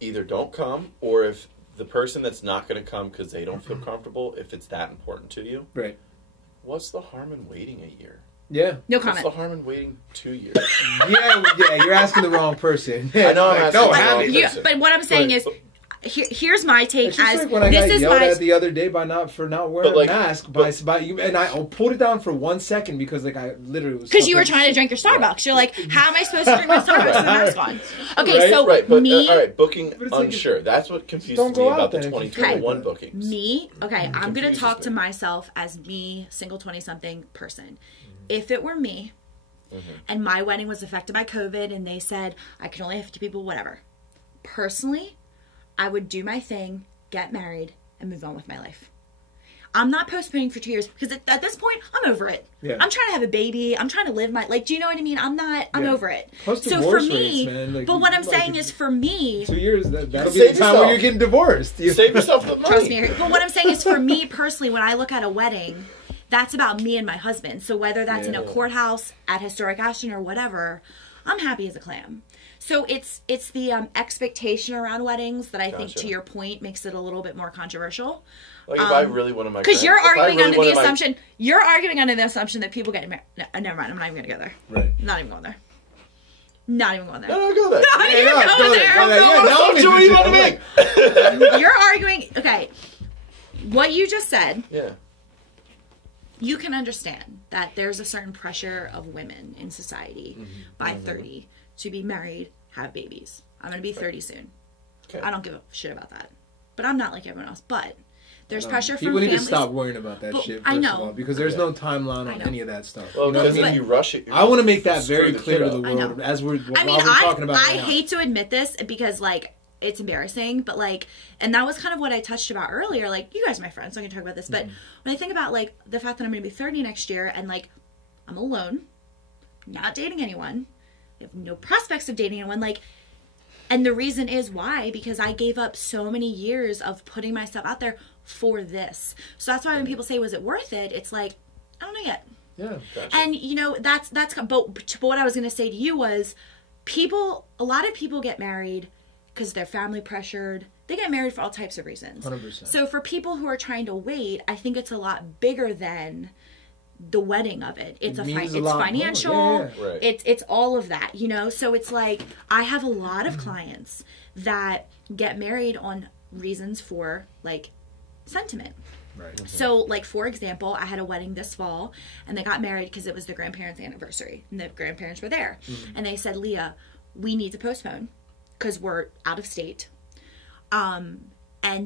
Either don't come, or if the person that's not going to come because they don't feel comfortable, if it's that important to you, right? What's the harm in waiting a year? Yeah. No comment. What's the harm in waiting 2 years? yeah, you're asking the wrong person. I know I'm asking the wrong person. But what I'm saying is, here's my take. It's just like when I got yelled at the other day by not wearing a mask by you, and I pulled it down for 1 second because like I literally was because you were trying to drink your Starbucks. You're like, how am I supposed to drink my Starbucks with a mask on? Okay, all right, booking unsure. That's what confuses me about the 2021 bookings. I'm gonna talk to myself as me, single 20-something person. If it were me, and my wedding was affected by COVID, and they said I can only have 50 people, whatever. Personally, I would do my thing, get married, and move on with my life. I'm not postponing for 2 years because at this point, I'm over it. Yeah. I'm trying to have a baby. I'm trying to live my, like, do you know what I mean? I'm over it. Plus so for me, rates, like, but what I'm saying is for me. 2 years, that'll be the time when you're getting divorced. Save yourself the money. Trust me. But what I'm saying is for me personally, when I look at a wedding, that's about me and my husband. So whether that's in a courthouse, at Historic Ashland, or whatever, I'm happy as a clam. So it's the expectation around weddings that I think, to your point, makes it a little bit more controversial. Like if I really wanted my because you're arguing under the assumption that people get married. No, never mind. I'm not even gonna go there. Right. Not even going there. Not even going there. No, go there. Go there. You're arguing. Okay. What you just said. Yeah. You can understand that there's a certain pressure of women in society by 30 to be married, have babies. I'm going to be 30 soon. Okay. I don't give a shit about that. But I'm not like everyone else. But there's pressure from families. People need to stop worrying about that shit, first of all, because there's no timeline on any of that stuff. Well, because when you rush it, I want to make that very clear to the world as we're talking about I hate to admit this because, like, it's embarrassing, but like, and that was kind of what I touched about earlier. Like, you guys are my friends, so I can talk about this. But when I think about like the fact that I'm going to be 30 next year and like I'm alone, not dating anyone, I have no prospects of dating anyone, like, and the reason is why, because I gave up so many years of putting myself out there for this. So that's why when people say, was it worth it? It's like, I don't know yet. Yeah. Gotcha. And you know, but what I was going to say to you was a lot of people get married because they're family pressured. They get married for all types of reasons. 100%. So for people who are trying to wait, I think it's a lot bigger than the wedding of it. It's it's financial. Yeah. Right. It's all of that, you know? So it's like, I have a lot of clients that get married on reasons for, like, sentiment. Right. Mm-hmm. So, like, for example, I had a wedding this fall, and they got married because it was the grandparents' anniversary, and the grandparents were there. Mm-hmm. And they said, Leah, we need to postpone because we're out of state. And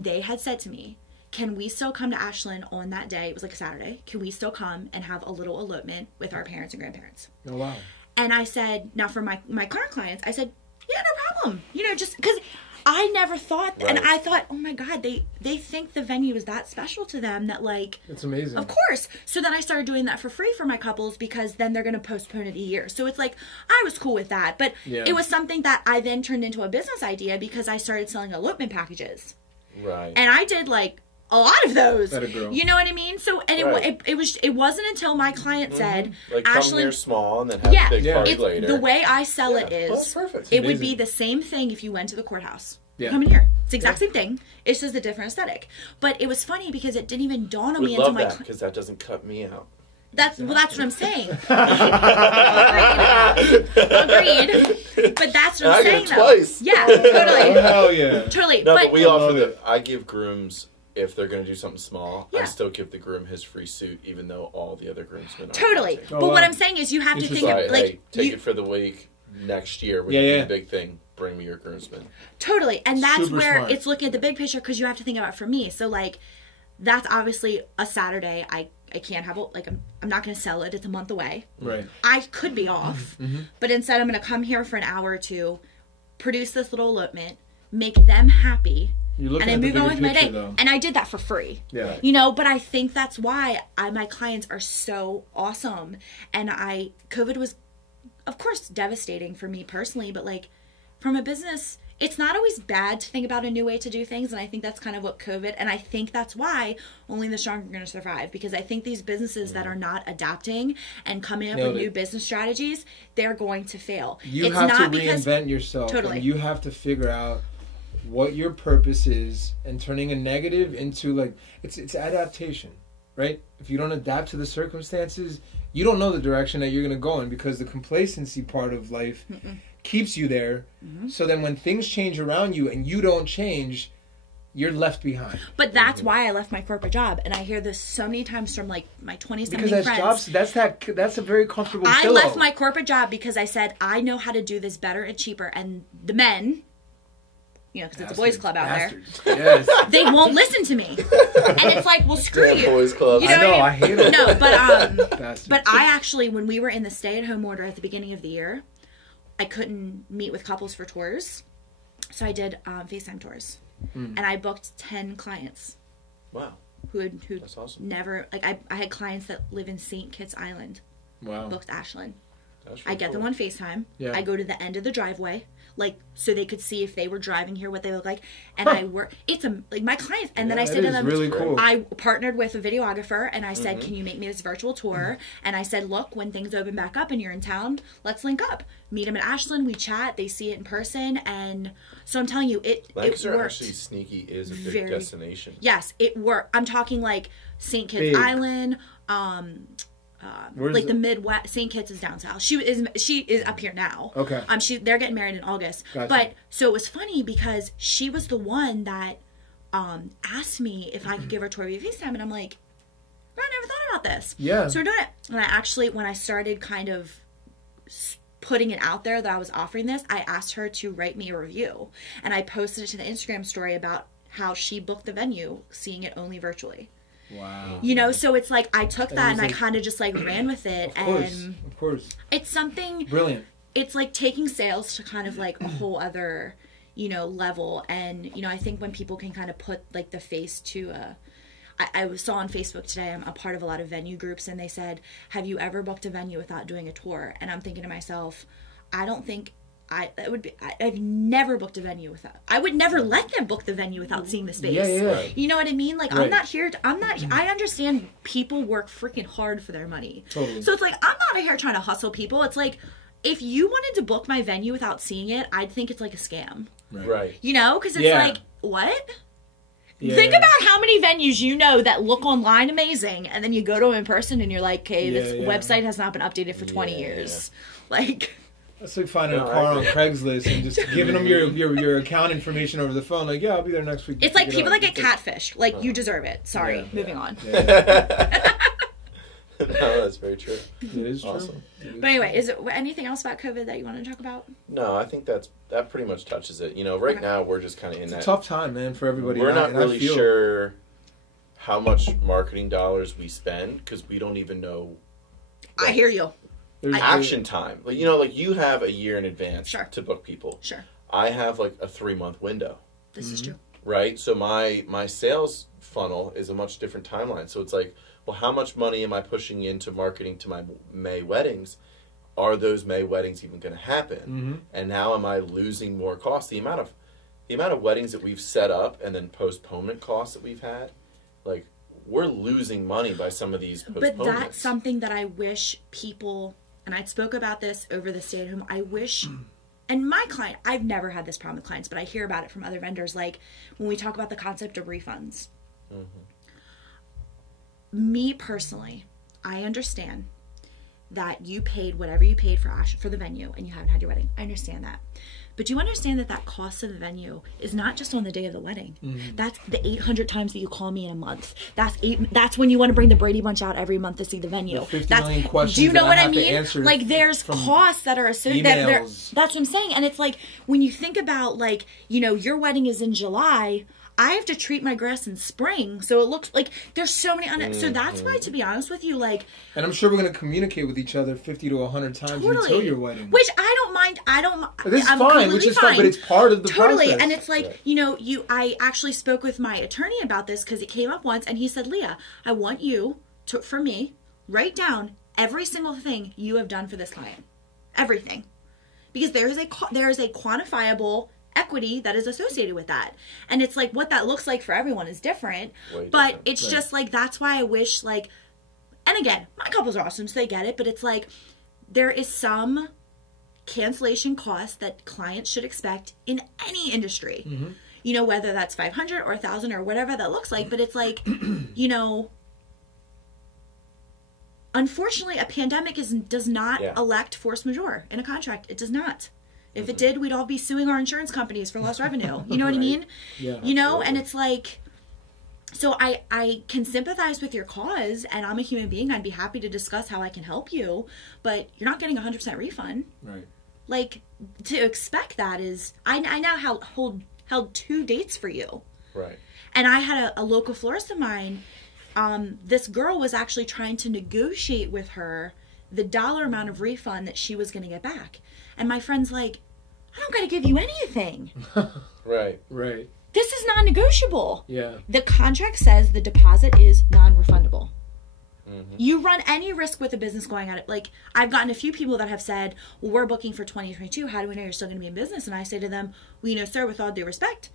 they had said to me, can we still come to Ashland on that day? It was like a Saturday. Can we still come and have a little elopement with our parents and grandparents? Oh, wow. And I said, now for my current clients, I said, yeah, no problem. You know, just because I never thought, and I thought, oh my God, they think the venue is that special to them that, like, It's amazing. of course. So then I started doing that for free for my couples because then they're going to postpone it a year. So it's like, I was cool with that. But it was something that I then turned into a business idea because I started selling elopement packages. Right. And I did, like, a lot of those. That a girl. You know what I mean? So, and it wasn't until my client said, Like, come Ashland, here small and then have a big party later. the way I sell it Well, is, that's perfect. it would be the same thing if you went to the courthouse. Yeah. Come in here. It's the exact same thing. It's just a different aesthetic. But it was funny because it didn't even dawn on me until love my that because that doesn't cut me out. that's what I'm saying. Agreed. But that's what I'm saying, though. Twice. Yeah, totally. Hell yeah. Totally. No, but we offer love I give grooms, if they're going to do something small, I Yeah. still give the groom his free suit, even though all the other groomsmen are Totally. guilty. But Oh, what wow. I'm saying is you have to think Right, of, like, hey, take it for the week. Next year, when Yeah, you do yeah. the big thing, bring me your groomsmen. Totally. And that's Super where smart. it's looking at the big picture because you have to think about it for me. So, like, that's obviously a Saturday. I can't have it. Like, I'm not going to sell it. It's a month away. Right. I could be off. Mm-hmm. But instead, I'm going to come here for an hour or two, produce this little elopement, make them happy, You're looking and I at the move on bigger with my day. picture, though. And I did that for free. Yeah. You know, but I think that's why my clients are so awesome. And COVID was, of course, devastating for me personally, but, like, from a business, it's not always bad to think about a new way to do things. And I think that's kind of what COVID, and I think that's why only the strong are going to survive. Because I think these businesses that are not adapting and coming up with new business strategies, they're going to fail. You It's have not to because reinvent yourself. Totally. And you have to figure out what your purpose is and turning a negative into, like, it's adaptation, right? If you don't adapt to the circumstances, you don't know the direction that you're going to go in because the complacency part of life keeps you there. Mm-hmm. So then when things change around you and you don't change, you're left behind. But that's why I left my corporate job, and I hear this so many times from, like, my 20-something Because friends. that's a very comfortable I pillow. left my corporate job because I said I know how to do this better and cheaper, and the men, you know, because it's a boys' club out there, Yes. they won't listen to me, and it's like, well, screw Damn you. boys club. You know I know, what I hate it. No, but Bastards. but I actually, when we were in the stay-at-home order at the beginning of the year, I couldn't meet with couples for tours, so I did Facetime Tours, and I booked 10 clients Wow. who That's awesome. never, like, I had clients that live in St. Kitts Island, Wow. booked Ashland. That's I really get cool. them on FaceTime. Yeah. I go to the end of the driveway, like, so they could see if they were driving here what they look like. And I work. It's like my clients. And then I said to them, really cool. I partnered with a videographer, and I said, can you make me this virtual tour? And I said, look, when things open back up and you're in town, let's link up. Meet them at Ashland. We chat. They see it in person, and so I'm telling you, it Lancaster worked. actually sneaky is a big Very- destination. Yes, it worked. I'm talking like St. Kitts Big. Island. Where's Like it? the Midwest. St. Kitts is down south. She is up here now. Okay. They're getting married in August. Gotcha. But so it was funny because she was the one that asked me if I could give her a tour via FaceTime, and I'm like, I never thought about this. Yeah. So we're doing it. And I actually, when I started kind of putting it out there that I was offering this, I asked her to write me a review, and I posted it to the Instagram story about how she booked the venue, seeing it only virtually. Wow. You know, so it's like I took that was and I like- kind of just like ran with it, and Of course. it's something. Brilliant. It's like taking sales to kind of like a whole other, you know, level. And you know, I think when people can kind of put like the face to I saw on Facebook today, I'm a part of a lot of venue groups, and they said, have you ever booked a venue without doing a tour? And I'm thinking to myself, I don't think I've never booked a venue without. I would never let them book the venue without seeing the space. Yeah. Right. You know what I mean? Like, I'm Right. not here. I understand people work freaking hard for their money. Totally. So it's like, I'm not here trying to hustle people. It's like, if you wanted to book my venue without seeing it, I'd think it's like a scam. Right. You know, because it's like, what? Yeah. Think about how many venues you know that look online amazing, and then you go to them in person and you're like, okay, this website has not been updated for 20 years. Like, that's like finding a car on Craigslist and just giving them your account information over the phone. Like, yeah, I'll be there next week. It's like people that get catfished. Like, you deserve it. Sorry. Moving on. No, that's very true. It is awesome. True. But anyway, is it anything else about COVID that you want to talk about? No, I think that pretty much touches it. You know, right now we're just kind of in it's that a tough time, man, for everybody. We're not really sure how much marketing dollars we spend because we don't even know. I hear you. There's action time. Like, you know, like you have a year in advance to book people. Sure. I have like a 3-month window. This is true. Right? So my sales funnel is a much different timeline. So it's like, well, how much money am I pushing into marketing to my May weddings? Are those May weddings even going to happen? And now am I losing more costs? The amount of weddings that we've set up and then postponement costs that we've had, like we're losing money by some of these postponements. But that's something that I wish people, and I spoke about this over the stay at home, I wish, and my client, I've never had this problem with clients, but I hear about it from other vendors, like when we talk about the concept of refunds. Me personally, I understand that you paid whatever you paid for the venue and you haven't had your wedding. I understand that. But you understand that cost of the venue is not just on the day of the wedding. That's the 800 times that you call me in a month. That's when you want to bring the Brady Bunch out every month to see the venue. The 50 million questions. Do you know what I mean? Like there's costs that are associated. That's what I'm saying. And it's like when you think about like, you know, your wedding is in July. I have to treat my grass in spring, so it looks like there's so many. So that's why, to be honest with you, like. And I'm sure we're gonna communicate with each other 50 to 100 times until your wedding. Which I don't mind. This is fine, which is fine, but it's part of the process. And it's like you know, I actually spoke with my attorney about this because it came up once, and he said, Leah, I want you to, for me, write down every single thing you have done for this client, everything, because there is a quantifiable equity that is associated with that. And it's like what that looks like for everyone is different. But it's just like, that's why I wish, like, and again, my couples are awesome, so they get it, but it's like there is some cancellation costs that clients should expect in any industry. You know, whether that's 500 or 1,000 or whatever that looks like, but it's like, you know, unfortunately a pandemic does not elect force majeure in a contract. It does not. If it did, we'd all be suing our insurance companies for lost revenue. You know what I mean? Yeah. You know, and it's like, so I can sympathize with your cause, and I'm a human being. I'd be happy to discuss how I can help you, but you're not getting 100% refund. Right. Like, to expect that is, I now held 2 dates for you. Right. And I had a local florist of mine. This girl was actually trying to negotiate with her the dollar amount of refund that she was going to get back. And my friend's like, I don't got to give you anything. Right. This is non-negotiable. Yeah. The contract says the deposit is non-refundable. You run any risk with a business going at it. Like, I've gotten a few people that have said, well, we're booking for 2022. How do we know you're still going to be in business? And I say to them, well, you know, sir, with all due respect,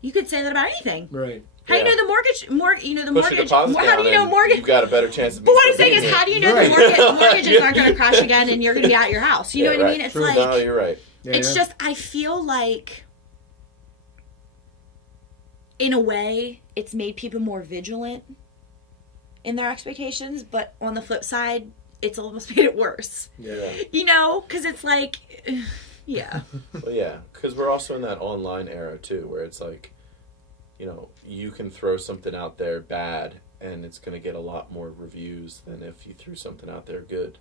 you could say that about anything. Right. How do you know the mortgage? How do you know mortgage? You've got a better chance. But what I'm saying is, how do you know the mortgages aren't going to crash again and you're going to be at your house? You know what I mean? It's like, no, you're right. It's just, I feel like, in a way, it's made people more vigilant in their expectations, but on the flip side, it's almost made it worse. Yeah. You know, because it's like, yeah. Well, yeah, because we're also in that online era too, where it's like, you know, you can throw something out there bad and it's going to get a lot more reviews than if you threw something out there good.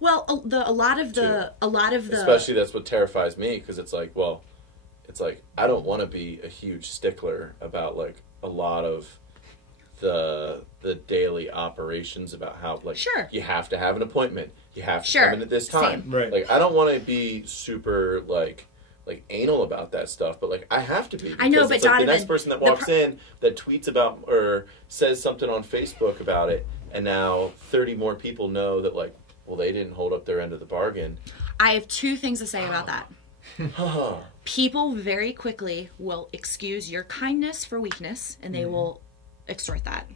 Well, a lot of the especially that's what terrifies me, because it's like, well, it's like I don't want to be a huge stickler about like a lot of the daily operations about how like you have to have an appointment, you have to come in at this time. Right. Like I don't want to be super like anal about that stuff, but like I have to be. I know, but it's like the next person that walks in that tweets about or says something on Facebook about it, and now 30 more people know that like, well, they didn't hold up their end of the bargain. I have 2 things to say about that. People very quickly will excuse your kindness for weakness, and they will extort that.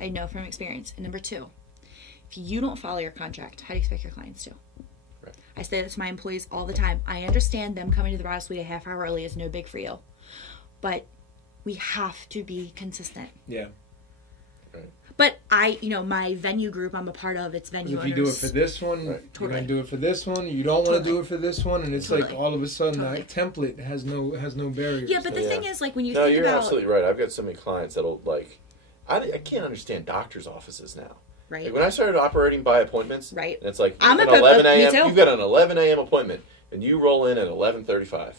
I know from experience. And number 2, if you don't follow your contract, how do you expect your clients to? Right. I say that to my employees all the time. I understand them coming to the bridal suite a half hour early is no big for you. But we have to be consistent. Yeah. Right. But my venue group I'm a part of, it's venue If owners. you do it for this one, Right. you're going to do it for this one. You don't want to do it for this one. And it's like Totally. all of a sudden Totally. that template has no barriers. Yeah, but the thing is, like, when you No, think you're about... absolutely right. I've got so many clients that'll, like... I can't understand doctor's offices now. Right. Like when I started operating by appointments, Right. and it's like I'm an a 11 me a.m. too. You've got an 11 a.m. appointment, and you roll in at 11:35.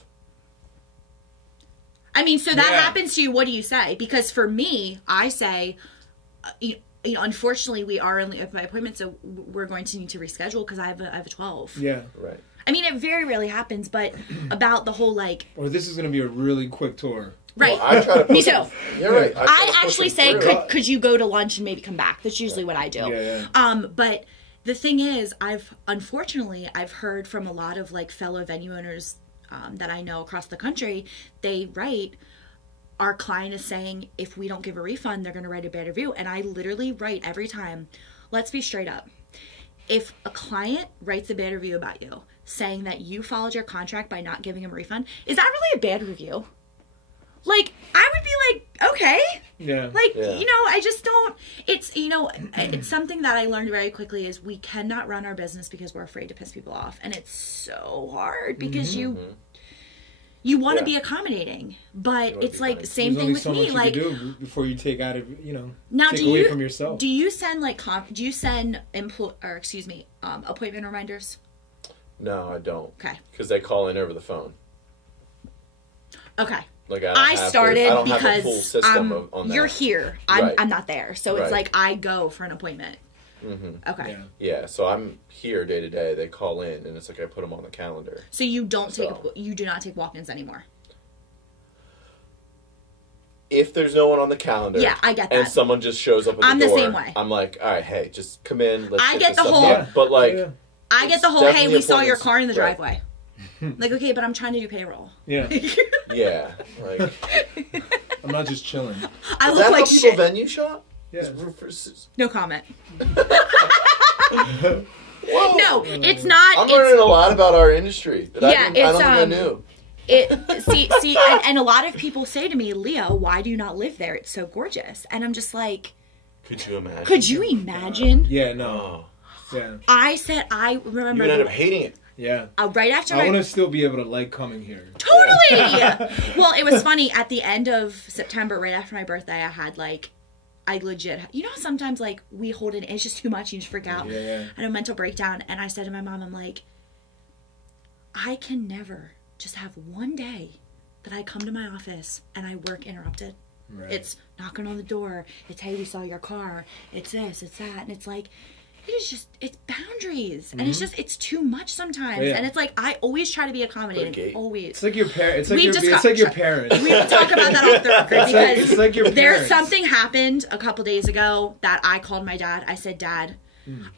I mean, so that Yeah. happens to you. What do you say? Because for me, I say, unfortunately, we are only open by appointment, so we're going to need to reschedule because I have a 12. Yeah. Right. I mean, it very rarely happens, but about the whole like. Or this is going to be a really quick tour. Right. Well, I try to Me push too. them- You're right. try to I push actually them say, through. could you go to lunch and maybe come back? That's usually what I do. Yeah. But the thing is, I've heard from a lot of like fellow venue owners that I know across the country. They write, our client is saying if we don't give a refund, they're going to write a bad review. And I literally write every time. Let's be straight up. If a client writes a bad review about you, saying that you followed your contract by not giving them a refund, is that really a bad review? Like, I would be like, okay. Yeah. Like, Yeah. I just don't, it's something that I learned very quickly is we cannot run our business because we're afraid to piss people off. And it's so hard because you want to Yeah. be accommodating, but wanna it's be like funny. same There's thing only with so me. much you Like, can do before you take out of, now take away from yourself. do you send like, appointment reminders? No, I don't. Okay. Because they call in over the phone. Okay. Like I I started don't have because a full system on that. you're here. Right. I'm not there. So it's Right. like I go for an appointment. Mm-hmm. Okay. Yeah. Yeah, so I'm here day to day. They call in, and it's like I put them on the calendar. So you do not take walk-ins anymore. If there's no one on the calendar, Yeah, I get and that. someone just shows up at I'm the the door, same way. I'm like, all right, hey, just come in. Let's I get get this the stuff whole- done. But like, Yeah. I get It's the whole, hey, definitely we saw your appointments. car in the Right. driveway. Like, okay, but I'm trying to do payroll. Yeah. yeah, like I'm not just chilling. I is look that like how people shit. venue shop? Yeah. No comment. Whoa. No, it's not. I'm it's, learning a lot about our industry that Yeah, I don't think I it's, knew. see, and a lot of people say to me, Leah, why do you not live there? It's so gorgeous. And I'm just like, Could you imagine? could you imagine? Yeah, no. Oh, Yeah. I you remember would end up hating it. Yeah. right after I my want to still be able to like coming here. Totally. Well, it was funny at the end of September, right after my birthday, I had like, I legit, how sometimes like we hold it, it's just too much, you just freak out. Yeah. I had a mental breakdown, and I said to my mom, I'm like, I can never just have one day that I come to my office and I work interrupted. Right. It's knocking on the door. It's, hey, we saw your car. It's this, it's that. And it's like, it is just, it's boundaries. And it's just, it's too much sometimes. Yeah. And it's like, I always try to be accommodating. Okay. Always. It's like your parents. It's like We your, just it's got- like your parents. We will talk about that off the record because it's like your there's parents. something happened a couple days ago that I called my dad. I said, Dad,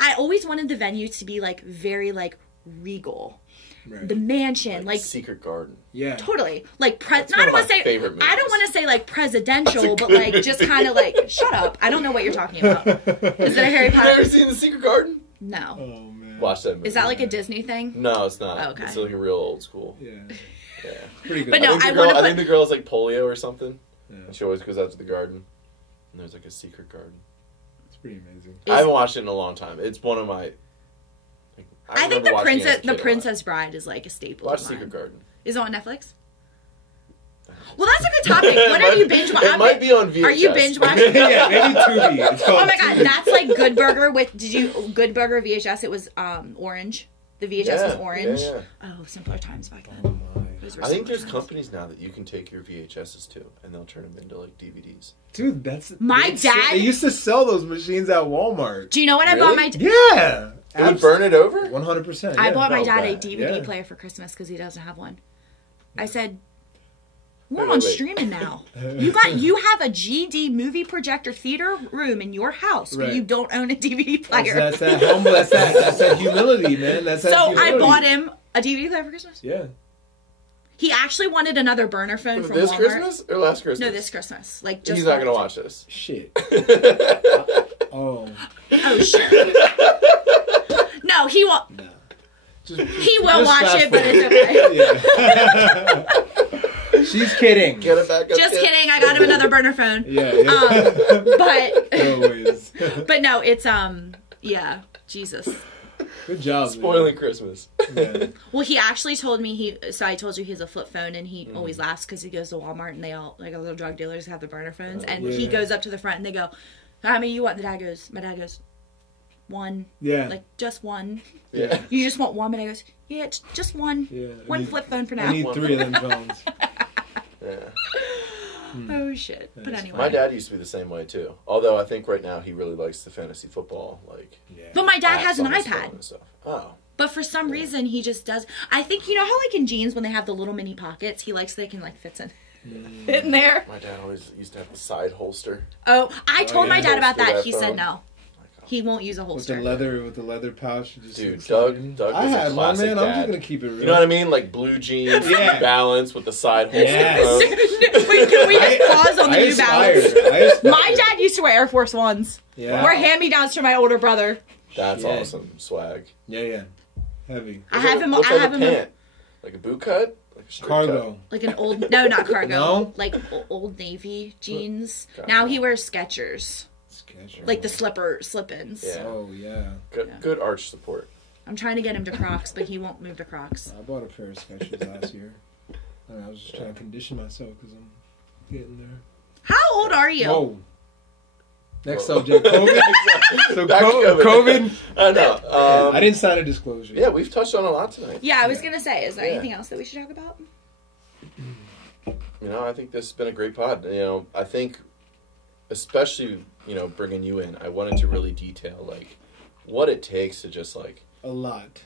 I always wanted the venue to be like very like regal. Right. The mansion, like Secret Garden. Yeah. totally like That's I one don't of want to my say favorite I don't movies. want to say like presidential, but good like just movie. kind of like shut up. I don't know what you're talking about. Is it a Harry You've never Potter? seen The Secret Garden? No. Oh man. Watch that movie. Is that like a Disney thing? No, it's not. Okay. It's like a real old school. Yeah. Yeah. Pretty good. But no, I think, I the girl, wanna I think put- the girl has like polio or something. Yeah. And she always goes out to the garden. And there's like a secret garden. It's pretty amazing. I haven't watched it in a long time. It's one of my. Like, I think remember the watching it as a Princess kid a lot. Princess Bride is like a staple. Watch of mine. Secret Garden. Is it on Netflix? Well, that's a good topic. What are you binge watching? It might be on VHS. Are you binge watching? Yeah, maybe Tubi. It's called Oh my god, Tubi. that's like Good Burger with Good Burger VHS? It was orange. The VHS was orange. Yeah. Oh, simpler times back Oh then. my. Those were I think simpler there's times. companies now that you can take your VHSs to, and they'll turn them into like DVDs. Dude, that's My dad- They used to sell those machines at Walmart. Do you know what I Really? bought my Yeah. It would burn it over? 100%. I bought my no dad a way. DVD Yeah. player for Christmas because he doesn't have one. I said, we're Wait, on wait, wait. streaming now. You have a GD movie projector theater room in your house, but Right. you don't own a DVD player. That's that humble. That's that humility, man. That's that So humility. I bought him a DVD player for Christmas. Yeah. He actually wanted another burner phone from This Walmart. Christmas or last Christmas? No, this Christmas. Like just He's not gonna watch this. Shit. Oh. Oh shit. No, he won't. Nah. He will watch it, but it's okay. Yeah. She's kidding. Get it back up. Just kidding. I got him another burner phone. Yeah. But Always. but no, it's yeah, Jesus. Good job. Spoiling Christmas. Yeah. Well, he actually told me so I told you he has a flip phone, and he always laughs because he goes to Walmart and they all, like, all the drug dealers have the burner phones, and he goes up to the front and they go, "How many you want?" My dad goes, "One." Yeah. Like, just one. Yeah. You just want one? My dad goes, "Yeah, it's just one. Yeah. One flip phone for now." I need 3 of them phones. Yeah. Oh shit! But anyway, My dad used to be the same way too. Although I think right now he really likes the fantasy football, like. Yeah. but my dad apps has an on his phone iPad. and stuff. Oh. But for some reason, he just does. I think, you know how, like, in jeans, when they have the little mini pockets, he likes they can, like, fit in there. My dad always used to have the side holster. Oh, I told my dad about that. Holster He that said phone. no. He won't use a With holster. the leather pouch. Just Dude, slips Doug in. was I a had one, classic man. I'm just dad. gonna keep it real. You know what I mean? Like blue jeans, Yeah. New Balance with the side holster. Yes. phone. Wait, can we just pause on the I New Balance? My dad used to wear Air Force Ones. Yeah. We're hand-me-downs from my older brother. That's Yeah. awesome. Swag. Yeah. Heavy. I have him. Looks I like have a him. pant. Like a boot cut? Like a straight Cargo. Like an old, no, not cargo. No? Like Old Navy jeans. Got Now it. he wears Skechers. Sketch. Like the slip-ins. Yeah. Oh yeah. Good arch support. I'm trying to get him to Crocs, but he won't move to Crocs. I bought a pair of Skechers last year. And I was just trying to condition myself because I'm getting there. How old are you? Whoa. Next subject. COVID. So Back to COVID. COVID. I know. I didn't sign a disclosure. Yeah, we've touched on a lot tonight. Yeah, I was gonna say, is there Yeah. anything else that we should talk about? You know, I think this has been a great pod. You know, I think, especially, you know, bringing you in, I wanted to really detail, like, what it takes to just, like... A lot.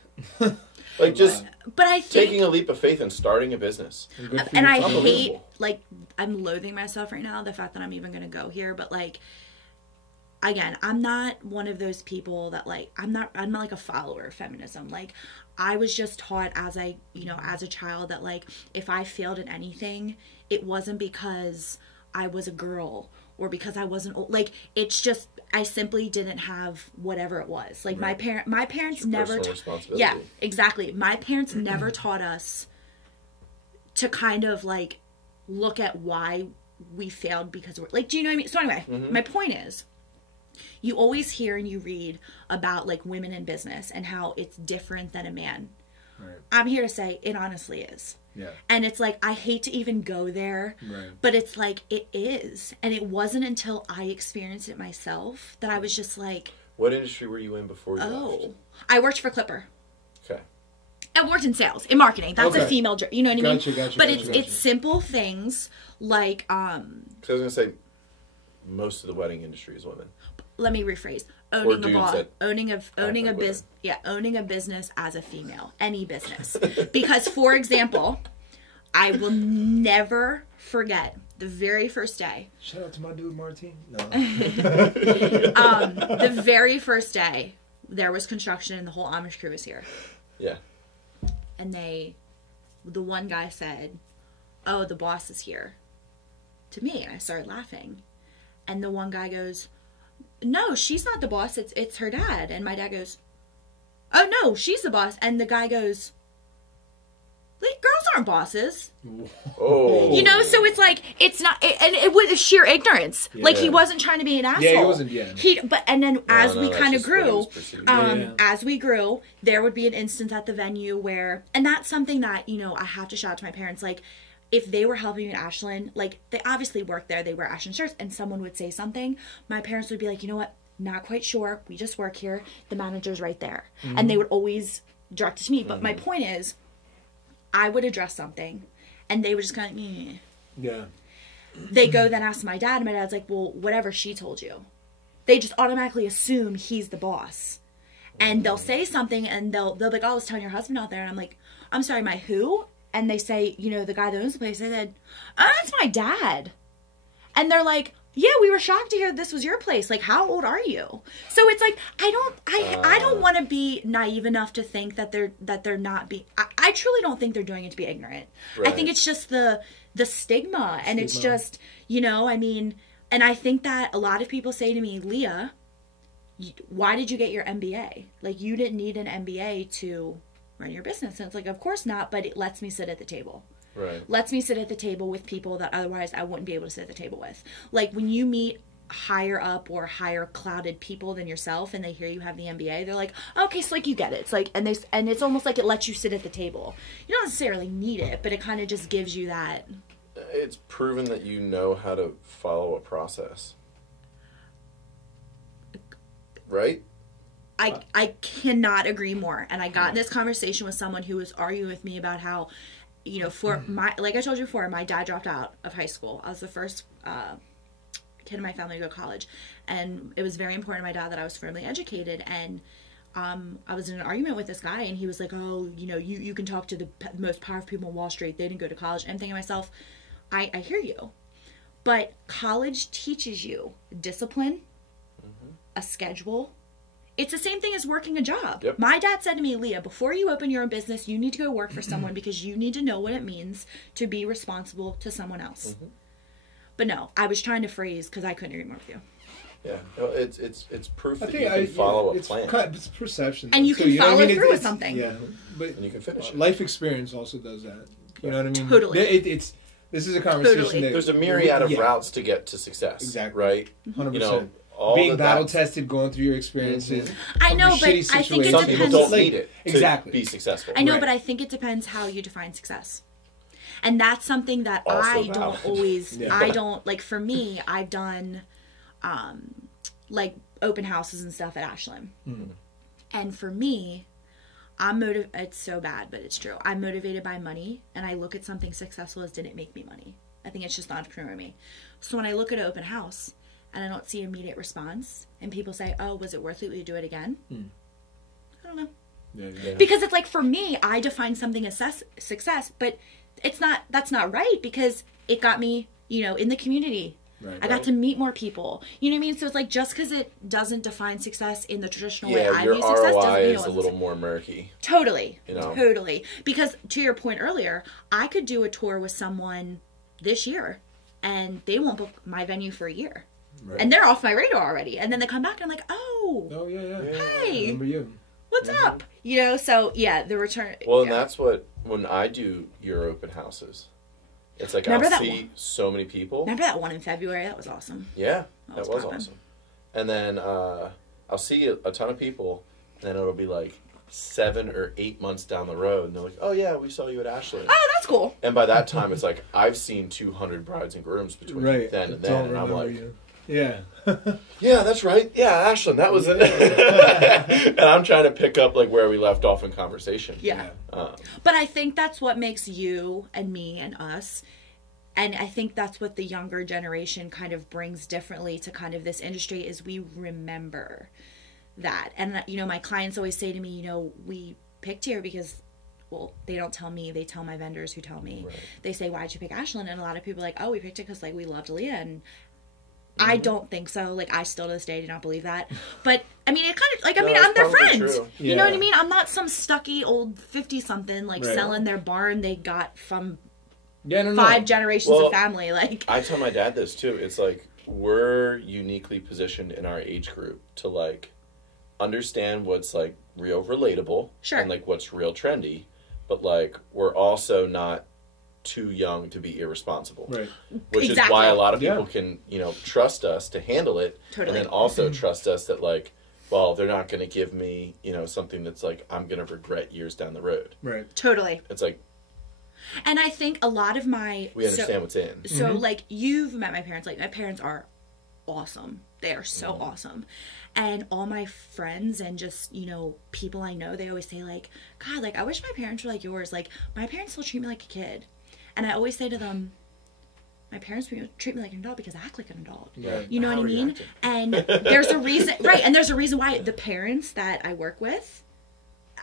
Like, just But I think, taking a leap of faith and starting a business. and I Unbelievable. hate, like, I'm loathing myself right now, the fact that I'm even gonna go here, but, like, again, I'm not one of those people that, like, I'm not like a follower of feminism. Like, I was just taught as a child that, like, if I failed at anything, it wasn't because I was a girl or because I wasn't old. Like, it's just, I simply didn't have whatever it was. Like, my parents Your never personal responsibility. yeah, exactly. My parents never taught us to kind of, like, look at why we failed because we're, like, do you know what I mean? So anyway, my point is, you always hear and you read about, like, women in business and how it's different than a man. Right. I'm here to say it honestly is. Yeah. And it's like, I hate to even go there, Right. but it's like, it is. And it wasn't until I experienced it myself that I was just like, What industry were you in before you left? oh. I worked for Clipper. Okay. I worked in sales, in marketing. That's a Okay. female job. You know what I mean? Gotcha, But gotcha. it's simple things like, Because I was going to say, most of the wedding industry is women. let me rephrase, Or owning a dudes boss, that owning a like business, owning a business as a female, any business. Because, for example, I will never forget the very first day. Shout out to my dude Martine. No. The very first day, there was construction and the whole Amish crew was here. Yeah. And the one guy said, "Oh, the boss is here," to me. And I started laughing. And the one guy goes, "No, she's not the boss. It's her dad." And my dad goes, "Oh, no, she's the boss." And the guy goes, "Like, girls aren't bosses." Oh. You know, so it's like, it's not, and it was sheer ignorance. Like, he Yeah. wasn't trying to be an asshole. Yeah, he wasn't, yeah. And then as no, we that's kind of just what it grew, was perceived. Yeah. as we grew, there would be an instance at the venue where, and that's something that, you know, I have to shout out to my parents, like, if they were helping me at Ashland, like, they obviously worked there, they wear Ashland shirts, and someone would say something, my parents would be like, "You know what, not quite sure, we just work here, the manager's right there." And they would always direct it to me. But my point is, I would address something, and they would just kind of, "Meh." Yeah. They go then ask my dad, and my dad's like, "Well, whatever she told you." They just automatically assume he's the boss. And they'll say something, and they'll be like, "Oh, I was telling your husband out there." And I'm like, "I'm sorry, my who?" And they say, you know, the guy that owns the place, they said, "Oh, that's my dad." And they're like, "Yeah, we were shocked to hear this was your place. Like, how old are you?" So it's like, I don't want to be naive enough to think that they're not being, I truly don't think they're doing it to be ignorant. I think Right. it's just the stigma, and it's just, you know, I mean, and I think that a lot of people say to me, "Leah, why did you get your MBA? Like, you didn't need an MBA to run your business. And it's like, of course not, but it lets me sit at the table. Right. Lets me sit at the table with people that otherwise I wouldn't be able to sit at the table with. Like when you meet higher up or higher clouded people than yourself and they hear you have the MBA, they're like, okay, so like you get it. It's like, and it's almost like it lets you sit at the table. You don't necessarily need it, but it kind of just gives you that. It's proven that you know how to follow a process. Right? I cannot agree more. And I got in this conversation with someone who was arguing with me about how, you know, for my, like I told you before, my dad dropped out of high school. I was the first kid in my family to go to college. And it was very important to my dad that I was firmly educated. And I was in an argument with this guy and he was like, oh, you know, you can talk to the most powerful people on Wall Street. They didn't go to college. And I'm thinking to myself, I hear you. But college teaches you discipline, a schedule. It's the same thing as working a job. Yep. My dad said to me, Leah, before you open your own business, you need to go work for someone because you need to know what it means to be responsible to someone else. But no, I was trying to phrase because I couldn't agree more with you. Yeah, no, it's proof that you can follow a plan. It's perception. And you can follow through with something. Yeah, but and you can finish it. Life experience also does that. You know what I mean? Totally. This is a conversation Totally. that... There's a myriad of routes to get to success. Exactly. Right? 100%. You know, all being battle tested, going through your experiences. I know, but I think it some people depends. don't need it to be successful. I know, but I think it depends how you define success. And that's something that Also I valid. don't always, I don't, like for me, I've done like open houses and stuff at Ashland. And for me, I'm motivated, it's so bad, but it's true. I'm motivated by money and I look at something successful as did it make me money. I think it's just the entrepreneur in me. So when I look at an open house and I don't see immediate response and people say, oh, was it worth it? Will you do it again? I don't know. Yeah. Because it's like, for me, I define something as success, but that's not right because it got me, you know, in the community. Right, I got to meet more people. You know what I mean? So it's like, just because it doesn't define success in the traditional way I your view success doesn't ROI mean is a little more murky. Totally. You know? Totally. Because to your point earlier, I could do a tour with someone this year and they won't book my venue for a year. Right. And they're off my radar already. And then they come back and I'm like, oh, yeah. Hey, remember you. What's up? You know, so yeah, the return. Well, and that's what, when I do your open houses, it's like I'll see so many people. Remember that one in February? That was awesome. Yeah, that was awesome. And then I'll see a ton of people, and then it'll be like 7 or 8 months down the road, and they're like, oh yeah, we saw you at Ashland. Oh, that's cool. And by that time, it's like, I've seen 200 brides and grooms between then and then, and I'm like... Yeah. Yeah, that's right. Yeah, Ashland, that was it. And I'm trying to pick up like where we left off in conversation. Yeah. But I think that's what makes you and me and us, and I think that's what the younger generation kind of brings differently to kind of this industry, is we remember that. And, you know, my clients always say to me, you know, we picked here because, well, they don't tell me, they tell my vendors who tell me. Right. They say, why'd you pick Ashland? And a lot of people are like, oh, we picked it because like we loved Leah. And I don't think so. Like, I still to this day do not believe that. But, I mean, it kind of, like, I mean, I'm their friend. You know what I mean? I'm not some stucky old 50-something, like, selling their barn they got from 5 generations of family. Like, I tell my dad this, too. It's like, we're uniquely positioned in our age group to, like, understand what's, like, real relatable. Sure. And, like, what's real trendy. But, like, we're also not too young to be irresponsible, right? Which is why a lot of people can, you know, trust us to handle it, and then also trust us that, like, well, they're not going to give me, you know, something that's like I'm going to regret years down the road, right? Totally. It's like, and I think a lot of we understand what's in. So, like, you've met my parents. Like, my parents are awesome. They are so awesome. And all my friends and just, you know, people I know, they always say, like, God, like, I wish my parents were like yours. Like, my parents still treat me like a kid. And I always say to them, my parents treat me like an adult because I act like an adult. Right. You know what I mean? And there's a reason, right, and there's a reason why the parents that I work with,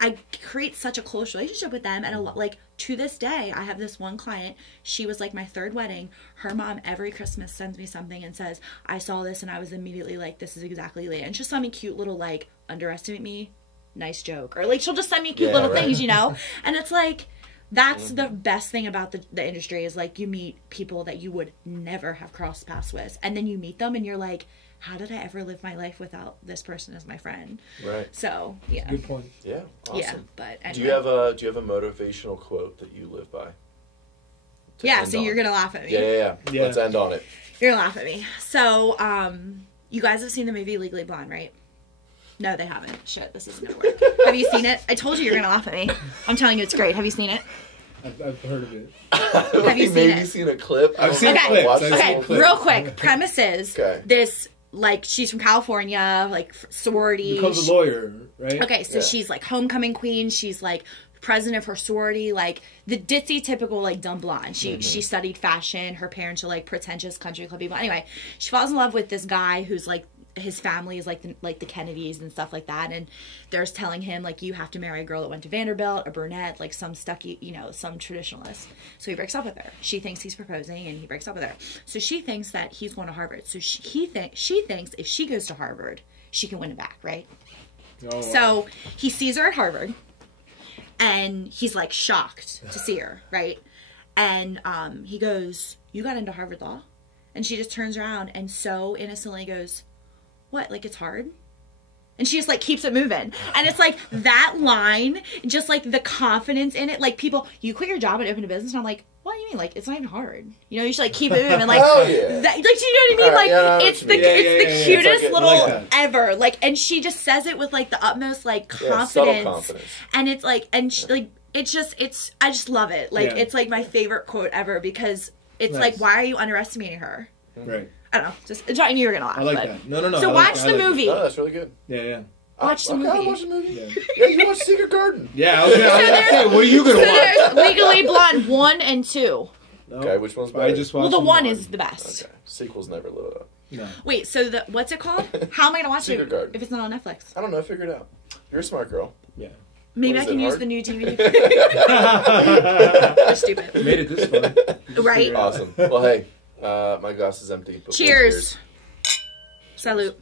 I create such a close relationship with them. And like, to this day, I have this one client, she was like my 3rd wedding. Her mom every Christmas sends me something and says, I saw this and I was immediately like, this is exactly Leah. And she'll send me cute little, like, underestimate me, nice joke. Or like, she'll just send me cute little things, you know? And it's like, That's the best thing about the industry is like you meet people that you would never have crossed paths with, and then you meet them and you're like, how did I ever live my life without this person as my friend? Right. So yeah. Good point. Yeah. Awesome. Yeah, but anyway. Do you have a motivational quote that you live by? Yeah, so you're gonna laugh at me. Yeah. Yeah. Let's end on it. You're gonna laugh at me. So, you guys have seen the movie Legally Blonde, right? No, they haven't. Shit, this isn't gonna work. Have you seen it? I told you you're gonna laugh at me. I'm telling you, it's great. Have you seen it? I've heard of it. Have you seen maybe it? seen a clip? I've seen clips. Watched I've the Okay, whole thing. real quick. Premise is Okay. this, like, she's from California, like, sorority. Becomes a lawyer, right? Okay, so Yeah. she's, like, homecoming queen. She's, like, president of her sorority, like, the ditzy, typical, like, dumb blonde. She studied fashion. Her parents are, like, pretentious country club people. Anyway, she falls in love with this guy who's, like, his family is like the Kennedys and stuff like that, and they're telling him like, you have to marry a girl that went to Vanderbilt, a brunette, like some stucky, some traditionalist. So he breaks up with her. She thinks he's proposing, and he breaks up with her. So she thinks that he's going to Harvard. So she thinks if she goes to Harvard, she can win him back, right? Oh, wow. So he sees her at Harvard, and he's like shocked to see her, right? And he goes, "You got into Harvard Law?" And she just turns around and so innocently goes, "What? Like it's hard?" And she just like keeps it moving. And it's like that line, just like the confidence in it. Like people, you quit your job and open a business, and I'm like, what do you mean? Like it's not even hard. You should like keep it moving. Like, Hell yeah. that, like, do you know what I mean? All right, Like yeah, I know it's what the you mean. it's the cutest It's like- little I like that. ever. Like, and she just says it with like the utmost like confidence. Subtle confidence. And it's like, and she, like it's just I just love it. Like Yeah. it's like my favorite quote ever because it's Nice. like, why are you underestimating her? Right. I don't know. Just I knew you were gonna laugh. I like but. that. No. So I watch like the it. movie. No, that's really good. Yeah. Watch the Okay, movie. I'll watch the movie. Yeah. Yeah, you watch Secret Garden. Yeah, I was gonna say, what are you gonna So watch? there's Legally Blonde 1 and 2. No. Okay, which one's better? I just watched Well, the one one. is the best. Okay, sequels never live up. No. Wait, so what's it called? How am I gonna watch Secret it Garden. if it's not on Netflix? I don't know. Figure it out. You're a smart girl. Yeah. Maybe What I is can it, use hard? the new DVD. They're stupid, Made it this far. right? Awesome. Well, hey, my glass is empty. But Cheers. Salute.